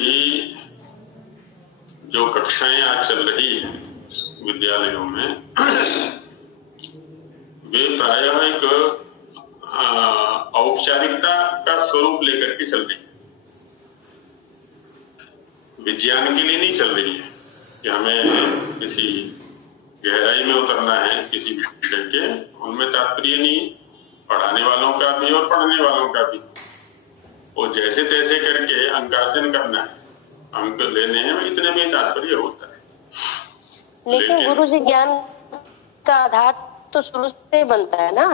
जो कक्षाएं आज चल रही हैं विद्यालयों में, वे प्रायः एक औपचारिकता का स्वरूप लेकर के चल रही है, विज्ञान के लिए नहीं चल रही है कि हमें किसी गहराई में उतरना है किसी विषय के। उनमें तात्पर्य नहीं, पढ़ाने वालों का भी और पढ़ने वालों का भी। वो जैसे तैसे करके अंकार्जन करना है, अंक लेने हैं, इतने में तात्पर्य होता है। लेकिन गुरु जी ज्ञान का आधार तो शुरू से बनता है ना।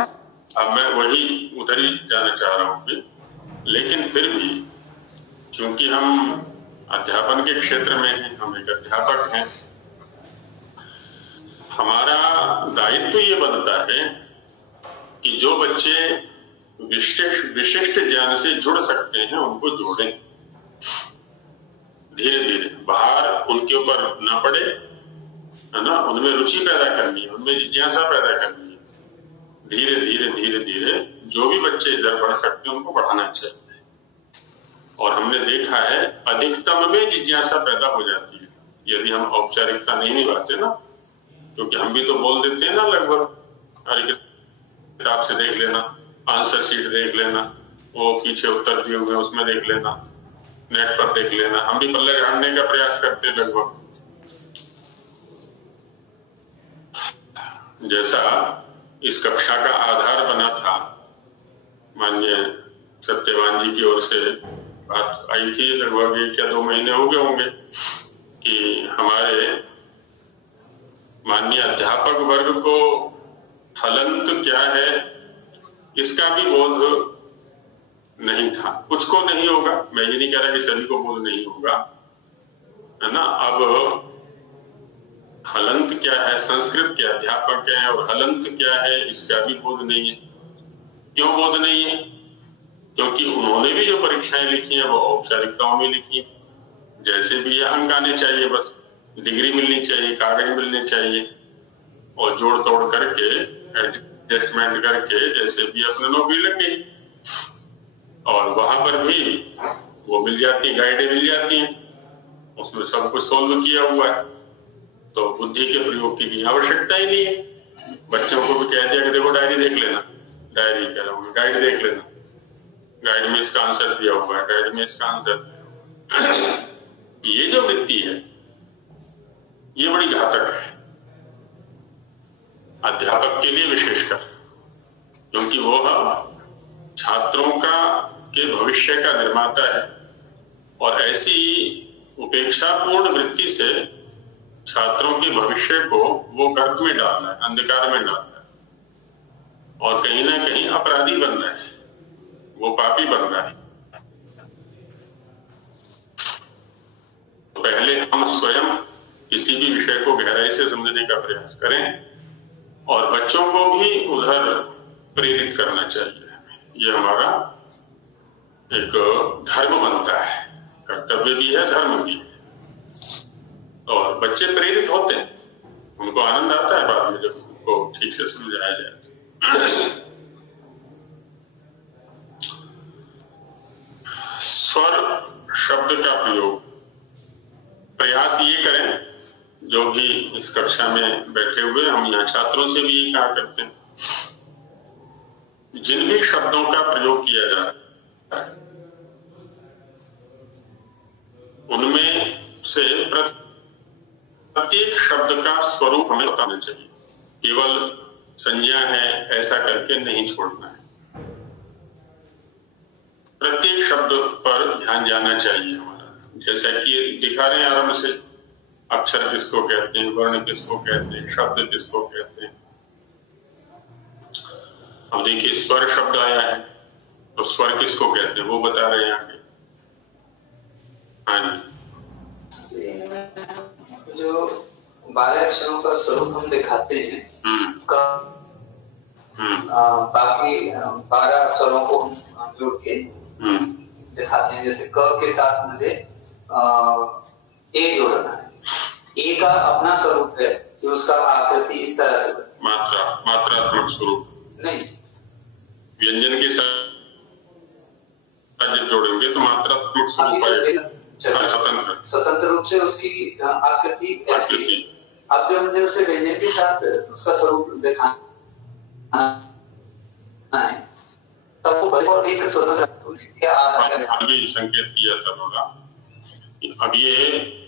अब मैं वही उधर ही जाना चाह रहा हूँ कि लेकिन फिर भी क्योंकि हम अध्यापन के क्षेत्र में हैं, हम एक अध्यापक हैं, हमारा दायित्व ये बनता है कि जो बच्चे विशिष्ट ज्ञान से जुड़ सकते हैं उनको जोड़ें, धीरे धीरे। बाहर उनके ऊपर न पड़े, है ना, उनमें रुचि पैदा करनी है, उनमें जिज्ञासा पैदा करनी है। धीरे धीरे धीरे धीरे जो भी बच्चे इधर बढ़ सकते हैं उनको बढ़ाना चाहिए। और हमने देखा है अधिकतम में जिज्ञासा पैदा हो जाती है यदि हम औपचारिकता नहीं निभाते ना। क्योंकि हम भी तो बोल देते हैं ना, लगभग हर किताब से देख लेना, आंसर शीट देख लेना, वो पीछे उत्तर दिए हुए उसमें देख लेना, नेट पर देख लेना, हम भी पल्ले झाड़ने का प्रयास करते हैं लगभग। जैसा इस कक्षा का आधार बना था, माननीय सत्यवान जी की ओर से बात आई थी, लगभग 1 या 2 महीने हो गए होंगे, कि हमारे माननीय अध्यापक वर्ग को हलंत क्या है इसका भी बोध नहीं था। कुछ को नहीं होगा, मैं ये नहीं कह रहा कि सभी को बोध नहीं होगा, है ना। अब हलंत क्या है, संस्कृत के अध्यापक है, और हलंत क्या है इसका भी बोध नहीं है। क्यों बोध नहीं है? क्योंकि उन्होंने भी जो परीक्षाएं लिखी हैं वो औपचारिकताओं में लिखी है। जैसे भी अंक आने चाहिए, बस डिग्री मिलनी चाहिए, कागज मिलने चाहिए, और जोड़ तोड़ करके एडजस्टमेंट करके जैसे भी अपने नौकरी लग गई। और वहां पर भी वो मिल जाती है, गाइडें मिल जाती हैं, उसमें सब कुछ सोल्व किया हुआ है, तो बुद्धि के प्रयोग की भी आवश्यकता ही नहीं है। बच्चों को भी कह दिया कि देखो डायरी देख लेना, डायरी कह रहा हूँ, गाइड देख लेना, गाइड में इसका आंसर दिया हुआ है, गाइड में इसका आंसर। ये जो वृत्ति है ये बड़ी घातक है अध्यापक के लिए विशेषकर, क्योंकि वो छात्रों के भविष्य का निर्माता है। और ऐसी उपेक्षापूर्ण वृत्ति से छात्रों के भविष्य को वो गर्त में डालना है, अंधकार में डालना है, और कहीं ना कहीं अपराधी बन रहा है, वो पापी बन रहा है। तो पहले हम स्वयं किसी भी विषय को गहराई से समझने का प्रयास करें और बच्चों को भी उधर प्रेरित करना चाहिए। ये हमारा एक धर्म बनता है, कर्तव्य भी है, धर्म भी है। और बच्चे प्रेरित होते हैं, उनको आनंद आता है बाद में जब उनको ठीक से समझाया जाए। स्वर शब्द का प्रयोग प्रयास ये करें, जो भी इस कक्षा में बैठे हुए हम यहाँ छात्रों से भी कहा करते हैं, जिन भी शब्दों का प्रयोग किया जा रहा है उनमें से प्रत्येक शब्द का स्वरूप हमें बताना चाहिए। केवल संज्ञा है ऐसा करके नहीं छोड़ना है, प्रत्येक शब्द पर ध्यान जाना चाहिए हमारा। जैसा कि दिखा रहे हैं आरंभ से, अक्षर किसको कहते हैं, वर्ण किसको कहते हैं, शब्द किसको कहते हैं। अब देखिए स्वर शब्द आया है, तो स्वर किसको कहते हैं वो बता रहे हैं आगे। हाँ जी। जो 12 अक्षरों का स्वरूप हम दिखाते हैं, बाकी 12 स्वरों को हम जोड़ के दिखाते हैं। जैसे क के साथ मुझे ए जोड़ना है। ए का अपना स्वरूप है कि उसका आकृति इस तरह से मात्रात्मक स्वरूप नहीं, व्यंजन के साथ जब जोड़ेंगे तो मात्रात्मक स्वरूप आएगा, स्वतंत्र रूप से उसकी आकृति ऐसी। अब जब मुझे उसे व्यंजन के साथ उसका स्वरूप दिखाना है तब वो और एक स्वतंत्र अभी संकेत किया था थोड़ा। अब ये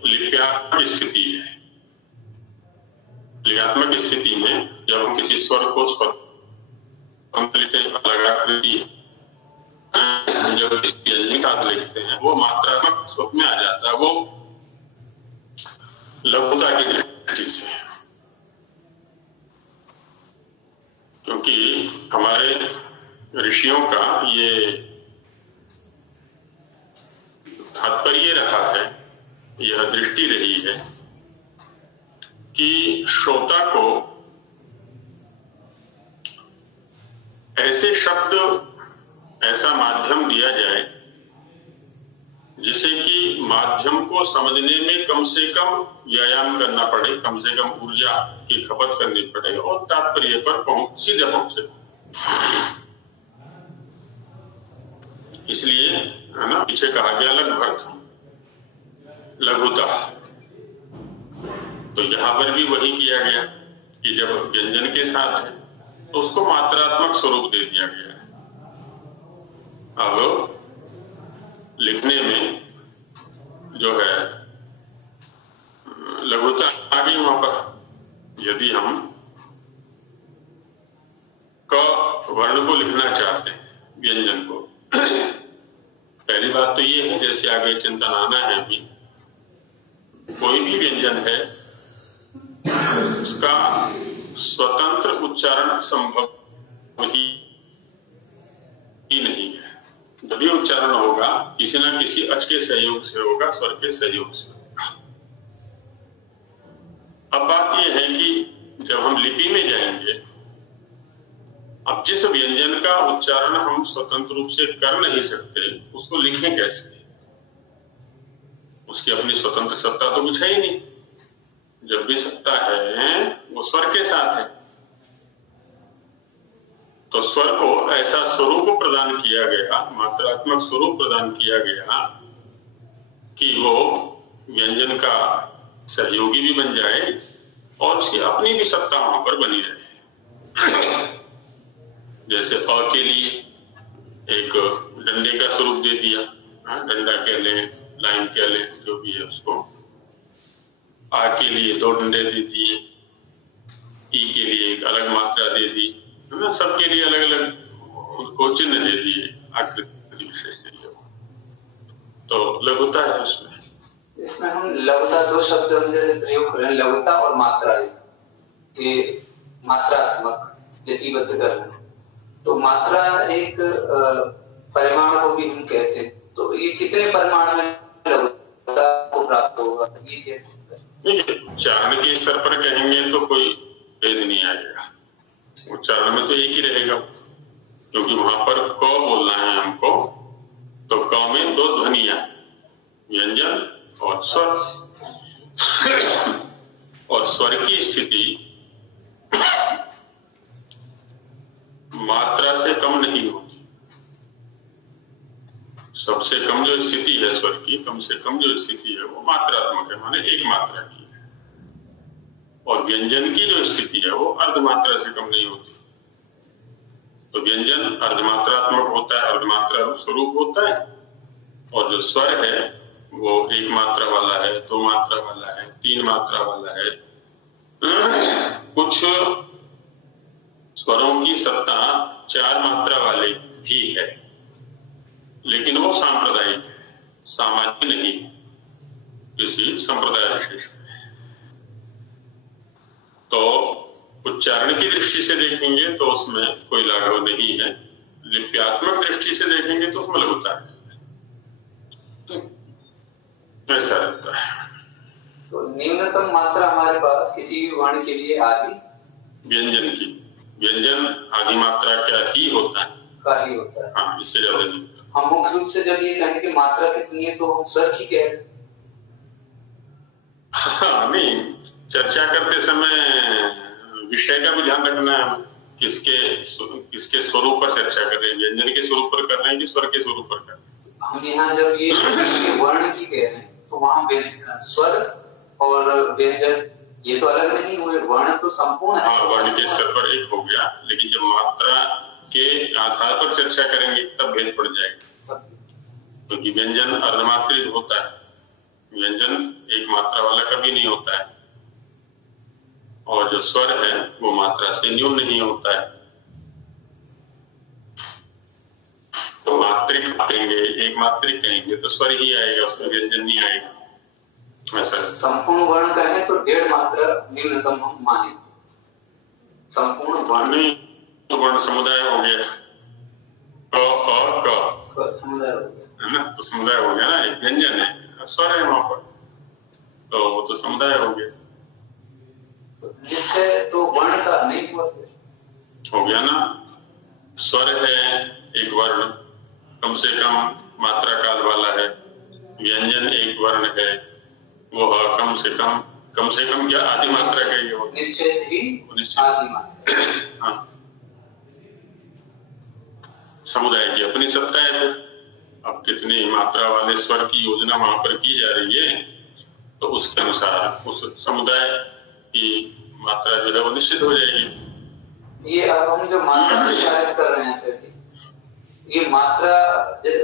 लिप्यात्मक स्थिति है। लिप्यात्मक स्थिति में जब हम किसी स्वर को अलग आकृति जब इस व्यंजन के साथ लिखते हैं वो मात्रात्मक स्वरूप में आ जाता है, वो लघुता की दृष्टि से। क्योंकि हमारे ऋषियों का ये तात्पर्य रहा है, यह दृष्टि रही है कि श्रोता को ऐसे शब्द, ऐसा माध्यम दिया जाए जिसे कि माध्यम को समझने में कम से कम व्यायाम करना पड़े, कम से कम ऊर्जा की खपत करनी पड़े और तात्पर्य पर सीधे पहुंचे। इसलिए है ना, पीछे कहा गया लघुअर्थम, लघुता। तो यहां पर भी वही किया गया कि जब व्यंजन के साथ है तो उसको मात्रात्मक स्वरूप दे दिया गया है। अब लिखने में जो है लघुता आ गई वहां पर। यदि हम क वर्ण को लिखना चाहते हैं, व्यंजन को, पहली बात तो ये है, जैसे आगे चिंतन आना है अभी, कोई भी व्यंजन है उसका स्वतंत्र उच्चारण संभव ही नहीं है। जब भी उच्चारण होगा किसी न किसी अच के सहयोग से होगा, स्वर के सहयोग से होगा। अब बात यह है कि जब हम लिपि में जाएंगे, अब जिस व्यंजन का उच्चारण हम स्वतंत्र रूप से कर नहीं सकते उसको लिखें कैसे? उसकी अपनी स्वतंत्र सत्ता तो कुछ है ही नहीं। जब भी सत्ता है वो स्वर के साथ है। तो स्वर को ऐसा स्वरूप प्रदान किया गया, मात्रात्मक स्वरूप प्रदान किया गया कि वो व्यंजन का सहयोगी भी बन जाए और उसकी अपनी भी सत्ता वहां पर बनी रहे। जैसे अ के लिए एक डंडे का स्वरूप दे दिया, डंडा कह लें, लाइन कह लें, जो भी है उसको। आ के लिए 2 डंडे दे दिए, ई के लिए एक अलग मात्रा दे दी, है ना, सबके लिए अलग अलग उनको चिन्ह दे दिए, आकृति विशेष दे दिया। तो लघुता है इसमें हम लघुता 2 शब्द हम जैसे प्रयोग करें, लघुता और मात्रा के मात्रात्मक लिपिबद्ध करना। तो मात्रा एक परिमाण को भी हम कहते हैं। तो ये कितने परिमाण में लघुता को प्राप्त होगा, ये कैसे? उच्चारण के स्तर पर कहेंगे तो कोई भेद नहीं आएगा, उच्चारण में तो एक ही रहेगा, क्योंकि वहां पर क बोलना है हमको। तो क में 2 ध्वनियां, व्यंजन और स्वर, और स्वर की स्थिति मात्रा से कम नहीं होती। सबसे कम जो स्थिति है स्वर की, कम से कम जो स्थिति है वो मात्रात्मक है, माने एक मात्रा की है। और व्यंजन की जो स्थिति है वो अर्धमात्रा से कम नहीं होती। तो व्यंजन अर्धमात्रात्मक होता है, अर्धमात्रा स्वरूप होता है, और जो स्वर है वो 1 मात्रा वाला है, 2 मात्रा वाला है, 3 मात्रा वाला है। कुछ स्वरों की सत्ता 4 मात्रा वाले भी है, लेकिन वो सांप्रदायिक है, सामान्य नहीं, किसी संप्रदाय विशेष में। तो उच्चारण की दृष्टि से देखेंगे तो उसमें कोई लाघव नहीं है, लिप्यात्मक दृष्टि से देखेंगे तो उसमें लघुता है, ऐसा रहता है। तो न्यूनतम मात्रा हमारे पास किसी भी वर्ण के लिए आदि व्यंजन की, व्यंजन आदि मात्रा क्या ही होता है, का ही होता है। हाँ, इससे ज्यादा नहीं। हम मुख्य रूप से जब ये कहें कि मात्रा कितनी है तो हम स्वर की कह रहे हैं। हाँ, नहीं, चर्चा करते समय विषय का भी ध्यान रखना है, किसके स्वरूप पर चर्चा कर रहे हैं, व्यंजन के स्वरूप पर कर रहे हैं कि स्वर के स्वरूप पर कर रहे हैं। हम यहाँ जब ये वर्ण की कह रहे हैं तो वहाँ स्वर और व्यंजन ये तो अलग नहीं हुए, वर्ण तो संपूर्ण है। हाँ, वर्ण के स्तर पर एक हो गया, लेकिन जब मात्रा के आधार पर चर्चा करेंगे तब भेद पड़ जाएगा, क्योंकि व्यंजन अर्धमात्रिक होता है, व्यंजन एक मात्रा वाला कभी नहीं होता है, और जो स्वर है वो मात्रा से न्यून नहीं होता है। तो मात्रिक कहेंगे, एक मात्रिक कहेंगे तो स्वर ही आएगा, उसमें व्यंजन नहीं आएगा। ऐसा संपूर्ण वर्ण कहें तो 1.5 मात्रा न्यूनतम हम माने। संपूर्ण वर्ण नहीं, तो वर्ण समुदाय हो गया, क और क समुदाय हो गया, है ना, तो समुदाय हो गया ना, एक व्यंजन है, स्वर है वहां पर, तो वो तो समुदाय हो गया, जिससे तो वर्ण का नहीं हुआ हो गया ना। स्वर है एक वर्ण, कम से कम मात्रा काल वाला है, व्यंजन एक वर्ण है, वो कम से कम क्या आदि मात्रा का ही हो, निश्चित ही आदि मात्रा। हाँ, समुदाय की अपनी सत्ता है। फिर अब कितनी मात्रा वाले स्वर की योजना वहां पर की जा रही है, तो उसके अनुसार उस समुदाय की मात्रा जो है वो निश्चित हो जाएगी। ये अब हम जो मात्रा विचारित कर रहे हैं सर जी, ये मात्रा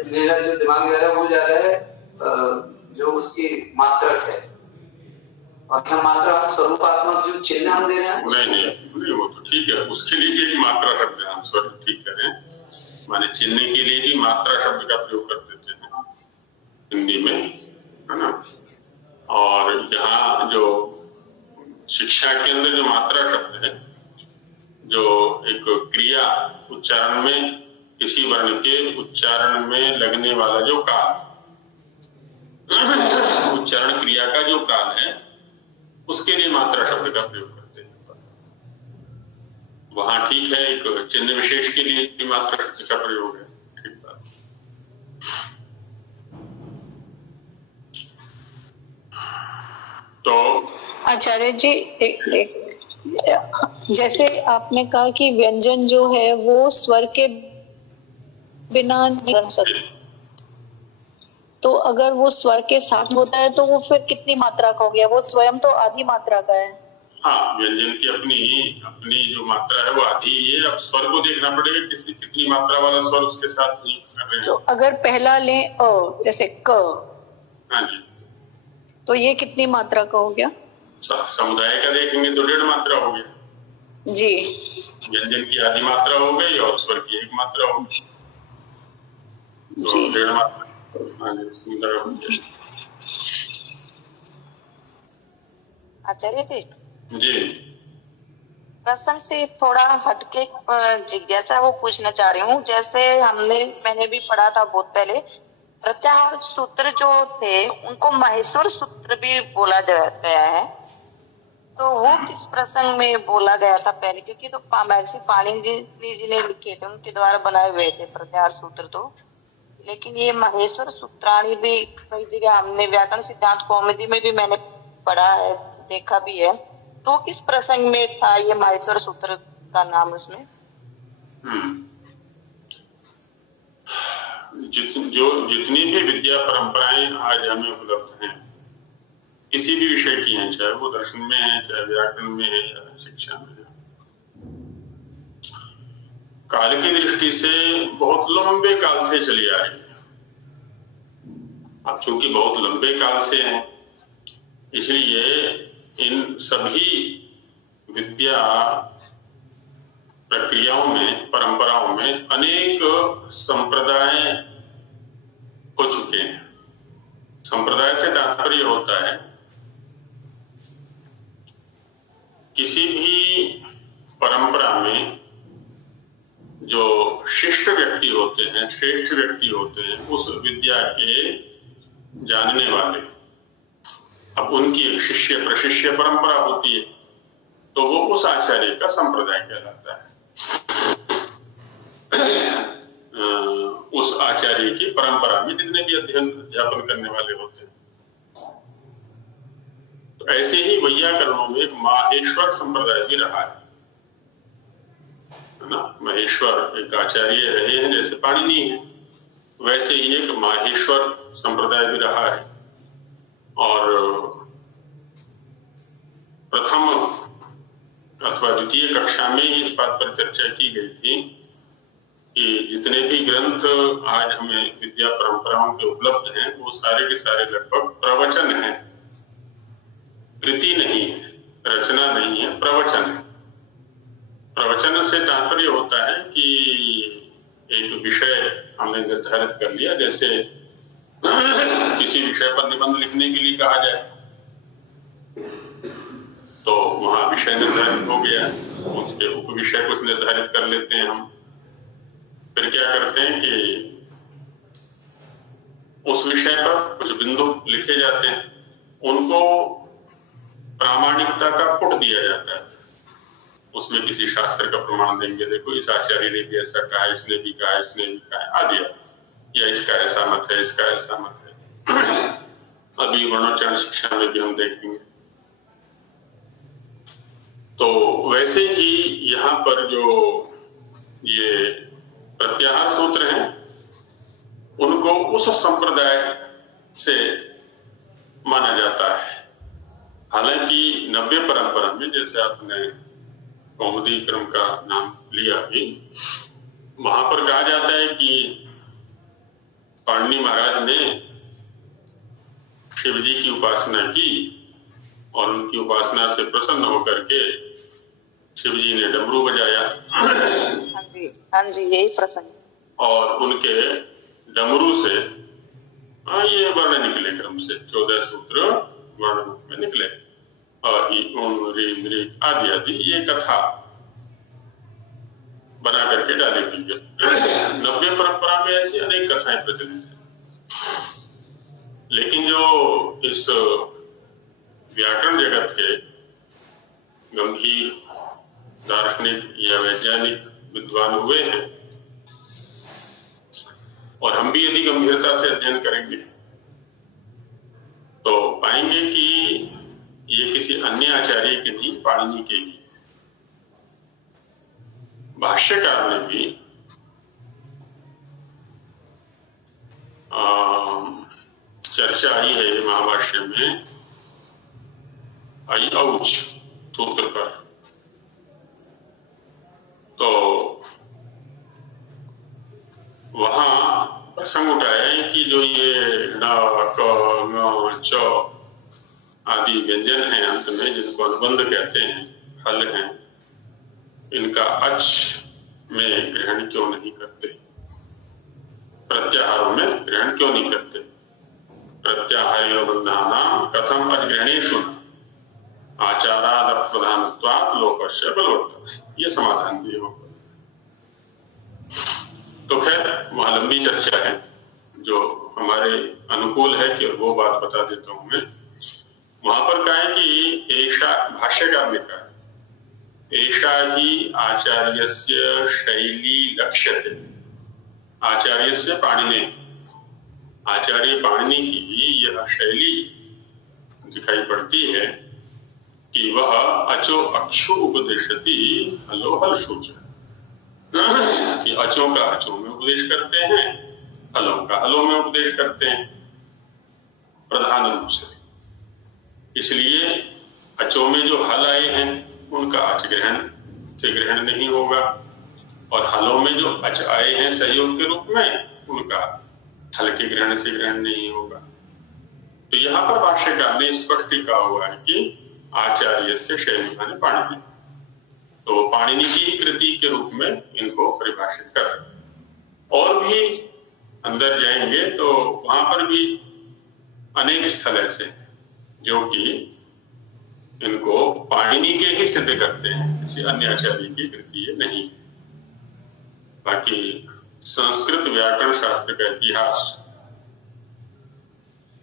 मेरा जो दिमाग जा रहा है वो जा रहा है जो उसकी मात्रक है, और क्या मात्रा स्वरूपात्मक जो चिन्ह हम दे रहे हैं। नहीं, वो तो ठीक है, उसके लिए भी मात्रा शब्द है, स्वर ठीक कह रहे हैं, माने चिन्ह के लिए भी मात्रा शब्द का प्रयोग कर देते हैं हिंदी में, है ना। और यहाँ जो शिक्षा के अंदर जो मात्रा शब्द है, जो एक क्रिया उच्चारण में, किसी वर्ण के उच्चारण में लगने वाला जो काल, उच्चारण क्रिया का जो काल है, उसके लिए मात्रा शब्द का प्रयोग करते हैं। वहां ठीक है, एक चिन्ह विशेष के लिए भी मात्रा शब्द का प्रयोग है, ठीक बात। तो आचार्य जी, जैसे आपने कहा कि व्यंजन जो है वो स्वर के बिना नहीं बन सकते, तो अगर वो स्वर के साथ होता है तो वो फिर कितनी मात्रा का हो गया? वो स्वयं तो आधी मात्रा का है। हाँ, व्यंजन की अपनी जो मात्रा है वो आधी ही है। अब स्वर को देखना पड़ेगा कितनी मात्रा वाला स्वर उसके साथ ही कर रहे हैं। तो अगर पहला लें अ, जैसे क, हाँ जी, तो ये कितनी मात्रा का हो गया? समुदाय का देखेंगे तो 1.5 मात्रा हो गया जी। व्यंजन की आधी मात्रा हो गई और स्वर की 1 मात्रा हो गई, तो 1.5 मात्रा। हाँ जी, आचार्य जी जी, प्रश्न से थोड़ा हटके जिज्ञासा वो पूछना चाह रही हूँ। जैसे मैंने भी पढ़ा था बहुत पहले, प्रत्याहार सूत्र जो थे उनको माहेश्वर सूत्र भी बोला गया है, तो वो किस प्रसंग में बोला गया था पहले? क्योंकि तो महर्षि पाणिनि जी ने लिखे थे, उनके द्वारा बनाए हुए थे प्रत्याहार सूत्र, तो लेकिन ये माहेश्वर सूत्राणी भी कई जगह हमने व्याकरण सिद्धांत कौमुदी में भी मैंने पढ़ा है, देखा भी है। तो किस प्रसंग में था ये माहेश्वर सूत्र का नाम उसमें? जितनी भी विद्या परंपराएं आज हमें उपलब्ध हैं, किसी भी विषय की हैं, चाहे वो दर्शन में है, चाहे व्याकरण में है, या शिक्षा में है, काल की दृष्टि से बहुत लंबे काल से चली आ रही है। अब चूंकि बहुत लंबे काल से हैं, इसलिए इन सभी विद्या प्रक्रियाओं में, परंपराओं में अनेक संप्रदाय हो चुके हैं। संप्रदाय से तात्पर्य होता है किसी भी परंपरा में जो शिष्ट व्यक्ति होते हैं, श्रेष्ठ व्यक्ति होते हैं, उस विद्या के जानने वाले, अब उनकी एक शिष्य प्रशिष्य परंपरा होती है, तो वो उस आचार्य का संप्रदाय कहलाता है। उस आचार्य की परंपरा में जितने भी अध्यापन करने वाले होते हैं। तो ऐसे ही वैयाकरणों में एक माहेश्वर संप्रदाय भी रहा है ना। महेश्वर एक आचार्य रहे हैं, जैसे पाणिनि है, वैसे ही एक माहेश्वर संप्रदाय भी रहा है। और प्रथम अथवा द्वितीय कक्षा में इस बात पर चर्चा की गई थी कि जितने भी ग्रंथ आज हमें विद्या परंपराओं के उपलब्ध हैं, वो सारे के सारे लगभग प्रवचन हैं, कृति नहीं है, रचना नहीं है, प्रवचन है। प्रवचन से तात्पर्य होता है कि एक विषय हमने निर्धारित कर लिया, जैसे किसी विषय पर निबंध लिखने के लिए कहा जाए तो वहां विषय निर्धारित हो गया, उसके उपविषय कुछ निर्धारित कर लेते हैं हम। फिर क्या करते हैं कि उस विषय पर कुछ बिंदु लिखे जाते हैं, उनको प्रामाणिकता का पुट दिया जाता है। उसमें किसी शास्त्र का प्रमाण देंगे, देखो इस आचार्य ने भी ऐसा कहा, इसने भी कहा, इसने भी कहा, आदि, या इसका ऐसा मत है, इसका ऐसा मत है। अभी वर्णोच्चारण शिक्षा में भी हम देखेंगे। तो वैसे ही यहाँ पर जो ये प्रत्याहार सूत्र हैं, उनको उस संप्रदाय से माना जाता है। हालांकि नव्य परंपरा में, जैसे आपने कौमुदी क्रम का नाम लिया भी, वहां पर कहा जाता है कि पाणिनि महाराज ने शिव जी की उपासना की और उनकी उपासना से प्रसन्न होकर के शिव जी ने डमरू बजाया। हाँ जी, यही प्रसंग। और उनके डमरू से ये वर्ण निकले, क्रम से 14 सूत्र वर्ण में निकले, और आदि आदि ये कथा बना करके डाली गई है। नव्य परंपरा में ऐसी अनेक कथाएं प्रचलित हैं, लेकिन जो इस व्याकरण जगत के गंभीर दार्शनिक या वैज्ञानिक विद्वान हुए हैं, और हम भी यदि गंभीरता से अध्ययन करेंगे तो पाएंगे कि ये किसी अन्य आचार्य के नहीं, पाणिनि के ही। भाष्यकार ने भी चर्चा आई है महाभाष्य में औच सूत्र पर, तो वहां प्रसंग उठाया है कि जो ये ण, क, ङ, च आदि व्यंजन है अंत में, जिनको अनुबंध कहते हैं, हल हैं, इनका अच में ग्रहण क्यों नहीं करते, प्रत्याहारों में ग्रहण क्यों नहीं करते? प्रत्याहार बंधानाम कथम अग्रहणेषु आचाराद प्रधानत्वात् लोकस्य बलवत्तम, ये समाधान दिए हो। तो खैर वहां लंबी चर्चा है, जो हमारे अनुकूल है कि वो बात बता देता हूं मैं। वहां पर कहा है कि ऐसा, भाष्यकार ने कहा, ऐसा ही आचार्यस्य शैली लक्ष्यते, आचार्यस्य पाणिनि, आचार्य पाणिनि की यह शैली दिखाई पड़ती है कि वह अचो अक्षु उपदेशति हलो हल सूच, कि अचों का अचों में उपदेश करते हैं, हलों का हलों में उपदेश करते हैं प्रधान रूप से। इसलिए अचों में जो हल आए हैं उनका अच ग्रहण से ग्रहण नहीं होगा, और हलों में जो अच आए हैं सहयोग के रूप में, उनका हल के ग्रहण से ग्रहण नहीं होगा। तो यहाँ पर भाष्यकार ने स्पष्ट कहा हुआ है कि आचार्य से शैली माने पाणिनि, तो पाणिनि की कृति के रूप में इनको परिभाषित कर। और भी अंदर जाएंगे तो वहां पर भी अनेक स्थल ऐसे हैं जो कि इनको पाणिनि के ही सिद्ध करते हैं, किसी अन्य आचार्य की कृति ये नहीं। बाकी संस्कृत व्याकरण शास्त्र का इतिहास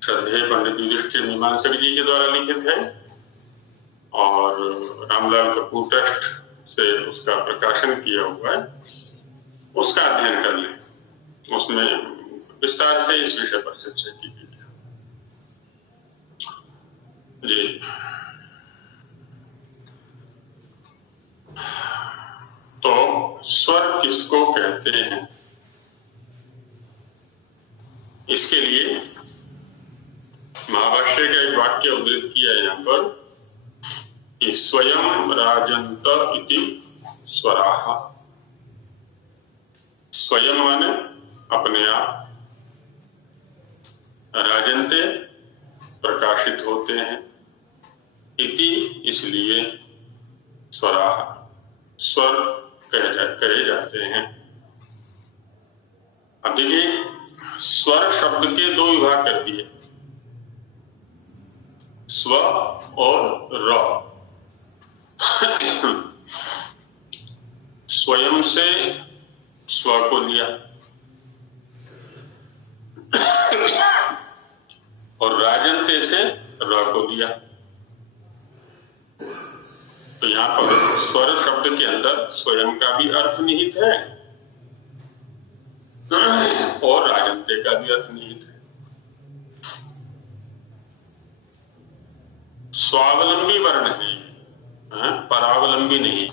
श्रद्धेय पंडित युधिष्ठिर मीमांसक जी के द्वारा लिखित है और रामलाल कपूर ट्रस्ट से उसका प्रकाशन किया हुआ है, उसका अध्ययन कर लें, उसमें विस्तार से इस विषय पर चर्चा की गई है। जी तो स्वर किसको कहते हैं, इसके लिए महाभाष्य का एक वाक्य उद्धृत किया यहाँ पर कि स्वयं राजंत इति स्वराः। स्वयं माने अपने आप, राजंते प्रकाशित होते हैं, इति इसलिए, स्वराः स्वर कहे जाते हैं। अब देखिए स्वर शब्द के दो विभाग कर दिए, स्व और र। स्वयं से स्व को लिया और राजंते से र को लिया। तो यहां पर स्वर शब्द के अंदर स्वयं का भी अर्थ निहित है और राजंते का भी अर्थ निहित है। स्वावलंबी वर्ण है, परावलंबी नहीं।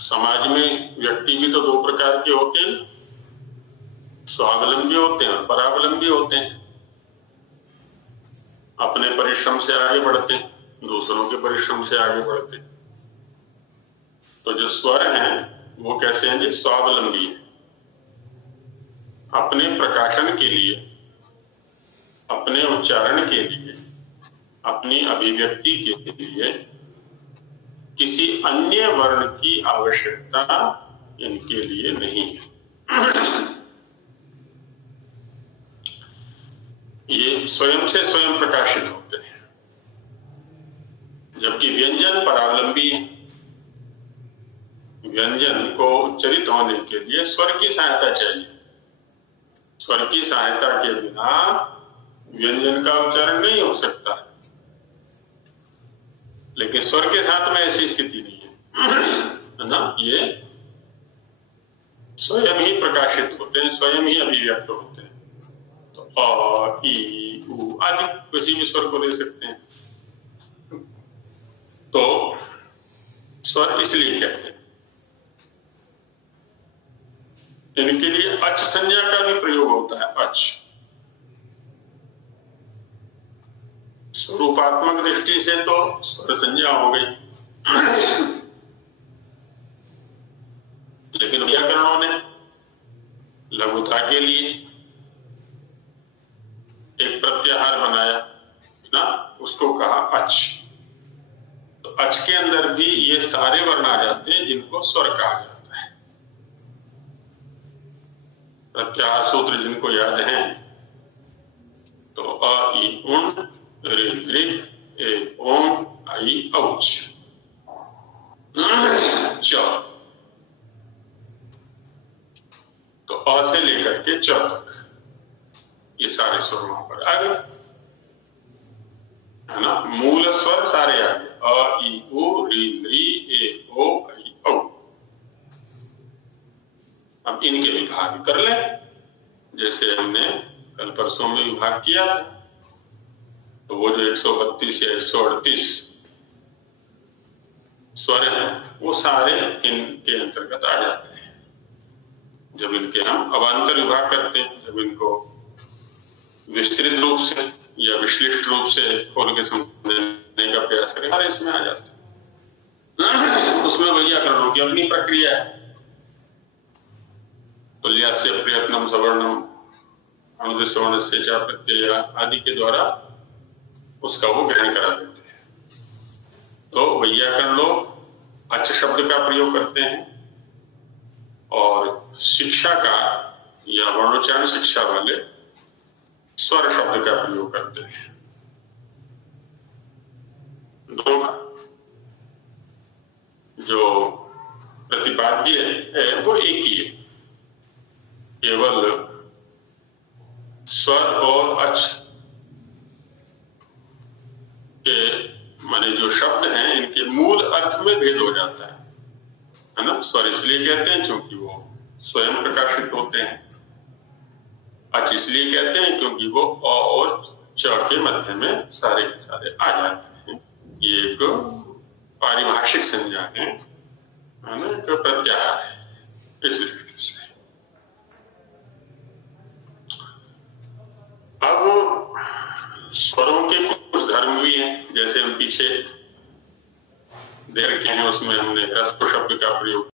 समाज में व्यक्ति भी तो दो प्रकार के होते हैं, स्वावलंबी होते हैं और परावलंबी होते हैं। अपने परिश्रम से आगे बढ़ते हैं, दूसरों के परिश्रम से आगे बढ़ते हैं। तो जो स्वर हैं वो कैसे हैं जी, स्वावलंबी है। अपने प्रकाशन के लिए, अपने उच्चारण के लिए, अपनी अभिव्यक्ति के लिए किसी अन्य वर्ण की आवश्यकता इनके लिए नहीं है। ये स्वयं से स्वयं प्रकाशित होते हैं, जबकि व्यंजन परावलंबी है। व्यंजन को उच्चरित होने के लिए स्वर की सहायता चाहिए। स्वर की सहायता के बिना व्यंजन का उच्चारण नहीं हो सकता, लेकिन स्वर के साथ में ऐसी स्थिति नहीं है ना। ये स्वयं ही प्रकाशित होते हैं, स्वयं ही अभिव्यक्त होते हैं। तो अ, ई, उ आदि किसी भी स्वर को ले सकते हैं। तो स्वर इसलिए कहते हैं। इनके लिए अच संज्ञा का भी प्रयोग होता है। अच स्वरूपात्मक दृष्टि से तो स्वर संज्ञा हो गई, लेकिन व्याकरणों ने लघुता के लिए एक प्रत्याहार बनाया ना, उसको कहा अच। तो अच के अंदर भी ये सारे वर्ण आ जाते हैं जिनको स्वर कहा जाता है। प्रत्याहार सूत्र जिनको याद है तो अ, ई, उन, ऋ, दृ, ए, ओम, आई, औच, च। तो अ से लेकर के च तक ये सारे स्वर वहां पर आ गए, है ना। मूल स्वर सारे आ गए, अ, ई, उ, ऋ, दृ, ए, ओ, आई, औ। अब इनके विभाग कर लें, जैसे हमने कल परसों में विभाग किया था। तो वो जो 132 या 138 स्वर हैं वो सारे इनके अंतर्गत आ जाते हैं जब इनके हम अवान्तर विभाग करते हैं, जब इनको विस्तृत रूप से या विश्लिष्ट रूप से खोल के समझने का प्रयास करें, सारे इसमें आ जाते हैं। उसमें वैयाकरणों की अपनी प्रक्रिया है। तुल्यास्य प्रयत्नम सवर्णम अनुदिसवर्ण से चा प्रत्यय आदि के द्वारा उसका वो ग्रहण करा देते हैं। तो वैयाकरण लोग अच शब्द का प्रयोग करते हैं और शिक्षा का या वर्णोच्चारण शिक्षा वाले स्वर शब्द का प्रयोग करते हैं। दोनों का जो प्रतिपाद्य है वो एक ही है। केवल स्वर और अच के माने जो शब्द हैं इनके मूल अर्थ में भेद हो जाता है ना। स्वर इसलिए कहते हैं क्योंकि वो स्वयं प्रकाशित होते हैं। अच इसलिए कहते हैं क्योंकि वो अ और च के मध्य में सारे के सारे आ जाते हैं। ये एक पारिभाषिक संज्ञा है ना, एक प्रत्याहार है इस दृष्टि से। अब स्वरों के कुछ धर्म भी हैं, जैसे हम पीछे दे रखे हैं, उसमें हमने रस्व शब्द का प्रयोग